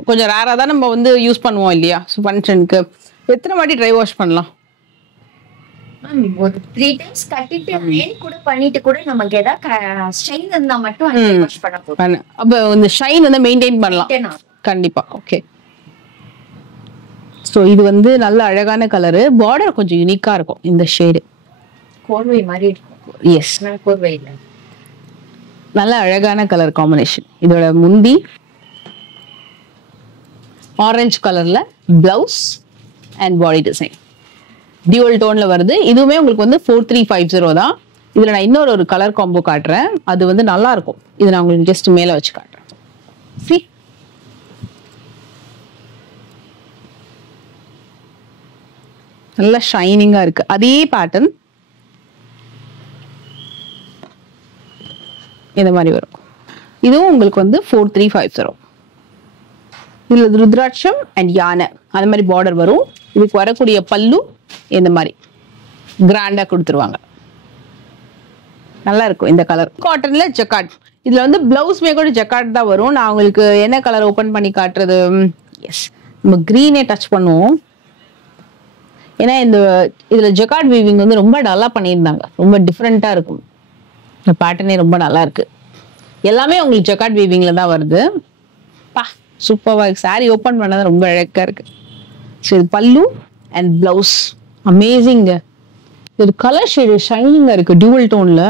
கொஞ்சம் ரேரா தான் நம்ம வந்து யூஸ் பண்ணுவோம் இல்லையா ஃபங்க்ஷனுக்கு. எத்தனை வாட்டி ட்ரை வாஷ் பண்ணலாம்? ஒரு 3 டைம்ஸ் கட்டிட்டு அயன் கூட பண்ணிட்டு கூட நமக்கு ஏதாவது ஷைன் இருந்தா மட்டும் ட்ரை வாஷ் பண்ண போறோம். அப்ப இந்த ஷைன் வந்து மெயின்டைன் பண்ணலாம் கண்டிப்பா. ஓகே. சோ இது வந்து நல்ல அழகான கலர். பார்டர் கொஞ்சம் யூனிக்கா இருக்கும். இந்த ஷேட் கோர்வை மாதிரி இருக்கும். எஸ், கோர்வை இல்ல, நல்ல அழகான கலர் காம்பினேஷன். இதோட முந்தி ஆரஞ்சு கலர்ல, blouse and body design dual டோன்ல வருது. இதுவுமே உங்களுக்கு வந்து 4350 தான். இதுல நான் இன்னொரு கலர் காம்போ காட்டுறேன், அது வந்து நல்லா இருக்கும். இது நான் உங்களுக்கு ஜஸ்ட் மேல வச்சு காட்டுறேன். சி, நல்ல ஷைனிங்கா இருக்கு. அதே பேட்டர்ன் இந்த மாதிரி வரும். இதுவும் உங்களுக்கு வந்து 4350. இதுல ருத்ராட்சம் அண்ட் யானை அந்த மாதிரி பார்டர் வரும். இதுக்கு வரக்கூடிய பல்லு இந்த மாதிரி கிராண்டா கொடுத்துருவாங்க. நல்லா இருக்கும் இந்த கலர். காட்டன்ல ஜக்கார்ட். இதுல வந்து பிளவுஸ்மே கூட ஜக்கார்ட் தான் வரும். நான் உங்களுக்கு என்ன கலர் ஓபன் பண்ணி காட்டுறது? எஸ், நம்ம கிரீனே டச் பண்ணுவோம். ஏன்னா இதுல ஜக்கார்ட் வீவிங் வந்து ரொம்ப நல்லா பண்ணியிருந்தாங்க. ரொம்ப டிஃப்ரெண்டா இருக்கும். இந்த பேட்டர்னே ரொம்ப நல்லா இருக்கு. எல்லாமே உங்களுக்கு ஜக்கார்ட் வீவிங்ல தான் வருது. பா, சூப்பரா இருக்கு. சாரி ஓபன் பண்ணதான் ரொம்ப அழகா இருக்கு. ஸோ இது பல்லு அண்ட் பிளவுஸ் அமேசிங். இது கலர் ஷேடு ஷைனிங்கா இருக்கு டியூவல் டோன்ல.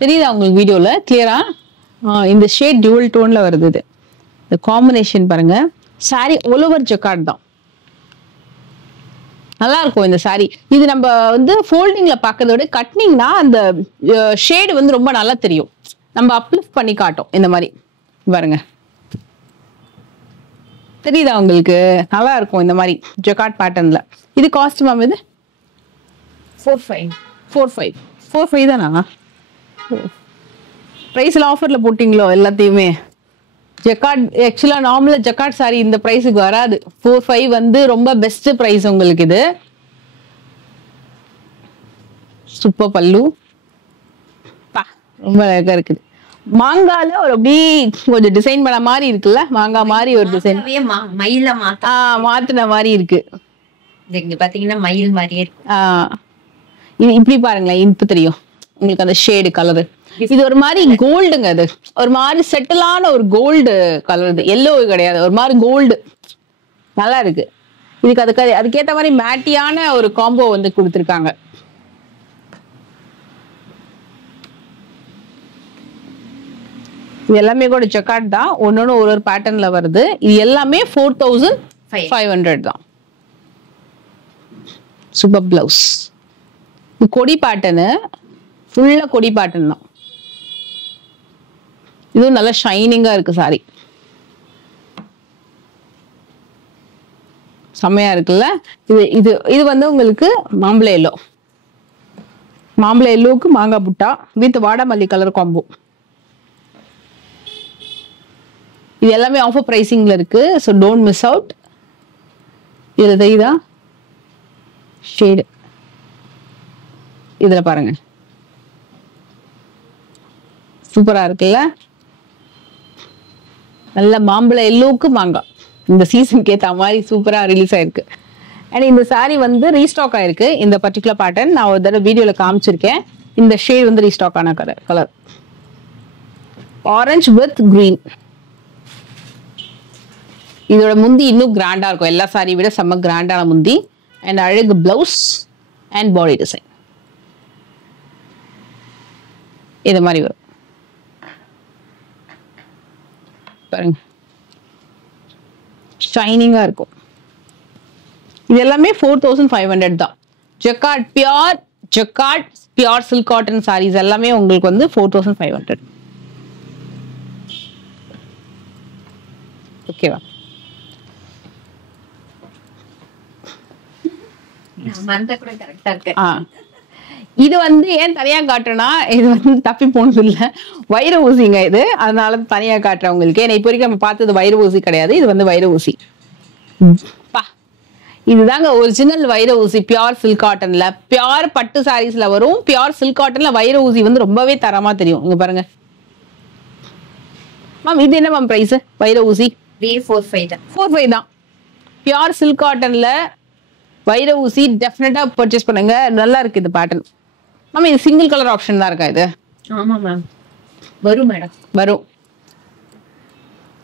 தெரியுதா உங்களுக்கு வீடியோல கிளியரா? இந்த ஷேட் டியூவல் டோன்ல வருது. இது இந்த காம்பினேஷன் பாருங்க, சாரி ஆல் ஓவர் ஜக்கார்ட் தான். நல்லா இருக்கும் இந்த சாரி. இது நம்ம வந்து ஃபோல்டிங்ல பாக்கிறத விட கட்னிங்னா அந்த ஷேடு வந்து ரொம்ப நல்லா தெரியும். நம்ம அப்லிஃப்ட் பண்ணி காட்டும் இந்த மாதிரி பாருங்க. தெரியுதா உங்களுக்கு? நல்லா இருக்கும் இந்த மாதிரி ஜக்கார்ட் பேட்டர்ன்ல. இது காஸ்ட் மேம் இது 45 தானா? பிரைஸ்ல ஆஃபர்ல போட்டீங்களோ எல்லாத்தையுமே? ஜக்கார்ட் ஆக்சுவலா நார்மலா ஜக்கார்ட் சாரி இந்த பிரைஸுக்கு வராது. 45 வந்து ரொம்ப பெஸ்ட் பிரைஸ் உங்களுக்கு. இது சூப்பர் பல்லு ரொம்ப அழகா இருக்குது. மாங்கால ஒரு அப்படி கொஞ்சம் டிசைன் பண்ண மாதிரி இருக்குல்ல, மாங்காய் மாதிரி ஒரு டிசைன் மயில மாத்தின மாதிரி இருக்கு. இங்க பாத்தீங்கன்னா மயில் மாதிரியே இருக்கு. இது இப்படி பாருங்களேன், இனிப்பு தெரியும் உங்களுக்கு அந்த ஷேடு கலரு. இது ஒரு மாதிரி கோல்டுங்க. அது ஒரு மாதிரி செட்டிலான ஒரு கோல்டு கலர். இது எல்லோ கிடையாது, ஒரு மாதிரி கோல்டு. நல்லா இருக்கு. இதுக்கு அதுக்கேற்ற மாதிரி மேட்டியான ஒரு காம்போ வந்து கொடுத்துருக்காங்க. இது எல்லாமே கூட ஜக்கார்ட் தான். ஒன்னொன்னு ஒரு பேட்டர்ன்ல வருது. இது எல்லாமே 4500 தான். Super blouse. கொடி பேட்டர்னு, ஃபுல்லா கொடி பேட்டர்ன் தான். இதுவும் நல்லா ஷைனிங்கா இருக்கு சாரி. செம்மையா இருக்குல்ல. இது இது வந்து உங்களுக்கு மாம்பழ எல்லோ. மாம்பழ எல்லோவுக்கு மாங்காய் புட்டா வித் வாடாமல்லி கலர் காம்போ. இது எல்லாமே ஆஃபர் பிரைசிங்ல இருக்கு. So don't miss out. இதுல தெரியுதா ஷேடு? இதுல பாருங்க, சூப்பரா இருக்குல்ல. நல்ல மாம்பழ எல்லோவுக்கு மாங்காய். இந்த சீசனுக்கு ஏற்ற மாதிரி சூப்பரா ரிலீஸ் ஆயிருக்கு. அண்ட் இந்த சாரி வந்து ரீஸ்டாக் ஆயிருக்கு. இந்த பர்டிகுலர் பேட்டர்ன் நான் ஒரு தடவை வீடியோல காமிச்சிருக்கேன். இந்த ஷேட் வந்து ரீஸ்டாக் ஆன கலர் ஆரஞ்சு வித் கிரீன். இதோட முந்தி இன்னும் கிராண்டா இருக்கும். எல்லா சாரியை விட செம்ம கிராண்டான முந்தி. அண்ட் அழகு பிளவுஸ் அண்ட் பாடி டிசைன் இது மாதிரி வரும் பாருங்க. ஷைனிங்கா இருக்கும். இது எல்லாமே 4500 தான். Jacquard pure silk cotton saris எல்லாமே உங்களுக்கு வந்து 4500. ஓகேவா? இது வந்து ஏன் தனியா காட்டுறேன்னா, இது வந்து தப்பி போனது இல்ல, வைர ஊசிங்க இது. அதனால தனியா காட்டுறேன் உங்களுக்கு. ஏன்னா இப்போ வரைக்கும் நம்ம பார்த்தது வைர ஊசி கிடையாது. இது வந்து வைர ஊசி. இதுதாங்க ஒரிஜினல் வைர ஊசி. பியூர் சில்க் காட்டன்ல, பியூர் பட்டு சாரீஸ்ல வரும். பியூர் சில்க் காட்டன்ல வைர ஊசி வந்து ரொம்பவே தரமா தெரியும். இங்க பாருங்க மேம். இது என்ன மேம் பிரைஸ்? வைர ஊசி 45 தான். பியூர் சில்க் காட்டன்ல வைர ஊசி டெஃபினட்டா பர்ச்சேஸ் பண்ணுங்க. நல்லா இருக்கு இந்த பேட்டர்ன். மேம் இது சிங்கிள் கலர் ஆப்ஷன் தான் இருக்கா இது? ஆமா மேம், வரும் மேடம், வரும்.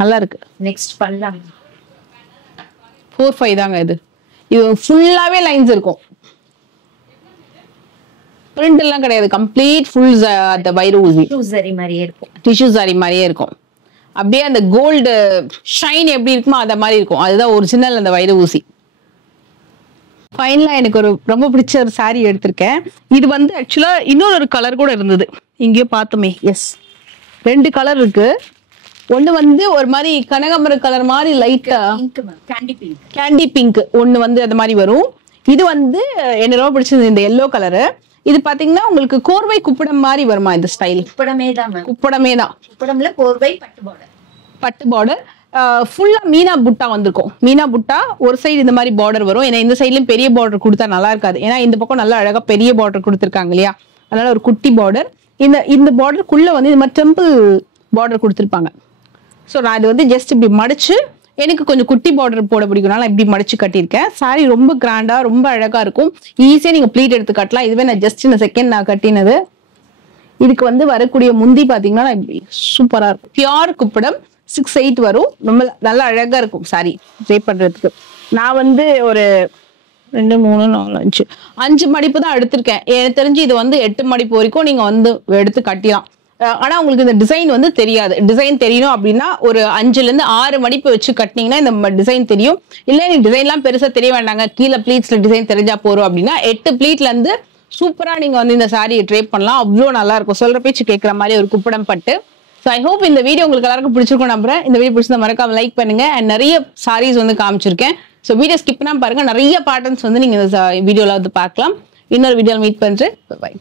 நல்லா இருக்கு. நெக்ஸ்ட் பண்ணலாம். 45 தாங்க இது. இது ஃபுல்லாவே லைன்ஸ் இருக்கும். பிரிண்ட் எல்லாம் கிடையாது. கம்ப்ளீட் ஃபுல் அந்த வைர ஊசி டிஷ்யூ மாதிரியே இருக்கும். டிஷ்யூ சாரி மாதிரியே இருக்கும். அப்படியே அந்த கோல்டு ஷைன் எப்படி இருக்குமோ அத மாதிரி இருக்கும். அதுதான் ஒரிஜினல் அந்த வைர ஊசி. ஃபைனலா எனக்கு ஒரு ரொம்ப பிடிச்ச ஒரு சாரி எடுத்திருக்கேன். இது வந்து ஆக்சுவலா இன்னொரு கலர் கூட இருந்தது, இங்கேயோ பார்த்தோமே. எஸ், 2 கலர் இருக்கு. ஒண்ணு வந்து ஒரு மாதிரி கனகாம்பர கலர் மாதிரி லைட்டா கேண்டி பிங்க் ஒண்ணு வந்து அது மாதிரி வரும். இது வந்து எனக்கு ரொம்ப பிடிச்சது இந்த எல்லோ கலரு. இது பாத்தீங்கன்னா உங்களுக்கு கோர்வை குப்படம் மாதிரி வருமா இந்த ஸ்டைல்? குப்படமே தான். குப்படம்ல கோர்வை பட்டு பார்டர் ஃபுல்லா மீனா புட்டா வந்திருக்கும். மீனா புட்டா ஒரு சைடு இந்த மாதிரி பார்டர் வரும். ஏன்னா இந்த சைட்லயும் பெரிய பார்டர் கொடுத்தா நல்லா இருக்காது. ஏன்னா இந்த பக்கம் நல்லா அழகா பெரிய பார்டர் கொடுத்துருக்காங்க இல்லையா, அதனால ஒரு குட்டி பார்டர். இந்த பார்டருக்குள்ள வந்து இந்த மாதிரி டெம்பிள் பார்டர் கொடுத்துருப்பாங்க. ஸோ நான் இது வந்து ஜஸ்ட் இப்படி மடிச்சு, எனக்கு கொஞ்சம் குட்டி பார்டர் போட பிடிக்கும்னால இப்படி மடிச்சு கட்டியிருக்கேன். சாரி ரொம்ப கிராண்டா ரொம்ப அழகா இருக்கும். ஈஸியா நீங்க ப்ளீட் எடுத்து கட்டலாம். இதுவே நான் ஜஸ்ட் இந்த செகண்ட் நான் கட்டினது. இதுக்கு வந்து வரக்கூடிய முந்தி பாத்தீங்கன்னா இப்படி சூப்பரா இருக்கும். பியூர் குப்படம் 6/8 வரும். ரொம்ப நல்லா அழகா இருக்கும் சாரி ட்ரேப் பண்றதுக்கு. நான் வந்து ஒரு 2 3 4 5 மடிப்பு தான் எடுத்திருக்கேன். எனக்கு தெரிஞ்சு இது வந்து 8 மடிப்பு வரைக்கும் நீங்க வந்து எடுத்து கட்டிடலாம். ஆனா உங்களுக்கு இந்த டிசைன் வந்து தெரியாது. டிசைன் தெரியணும் அப்படின்னா ஒரு 5ல இருந்து 6 மடிப்பு வச்சு கட்டினீங்கன்னா இந்த டிசைன் தெரியும். இல்ல நீ டிசைன்லாம் பெருசா தெரிய வேண்டாங்க, கீழே ப்ளீட்ஸ்ல டிசைன் தெரிஞ்சா போறோம் அப்படின்னா 8 ப்ளீட்ல இருந்து சூப்பரா நீங்க வந்து இந்த சாரியை ட்ரேப் பண்ணலாம். அவ்வளோ நல்லா இருக்கும். சொல்ற பேச்சு கேட்கற மாதிரி ஒரு குப்படம் பட்டு. ஸோ ஐ ஹோப் இந்த வீடியோ உங்களுக்கு எல்லாருக்கும் பிடிச்சிருக்கும் நம்புறேன். இந்த வீடியோ பிடிச்சா மறக்காம லைக் பண்ணுங்க. அண்ட் நிறைய சாரீஸ் வந்து காமிச்சிருக்கேன். ஸோ வீடியோ ஸ்கிப் பண்ணாம பாருங்க. நிறைய பேட்டர்ன்ஸ் வந்து நீங்க இந்த வீடியோல வந்து பார்க்கலாம். இன்னொரு வீடியோல மீட் பண்றேன். பை.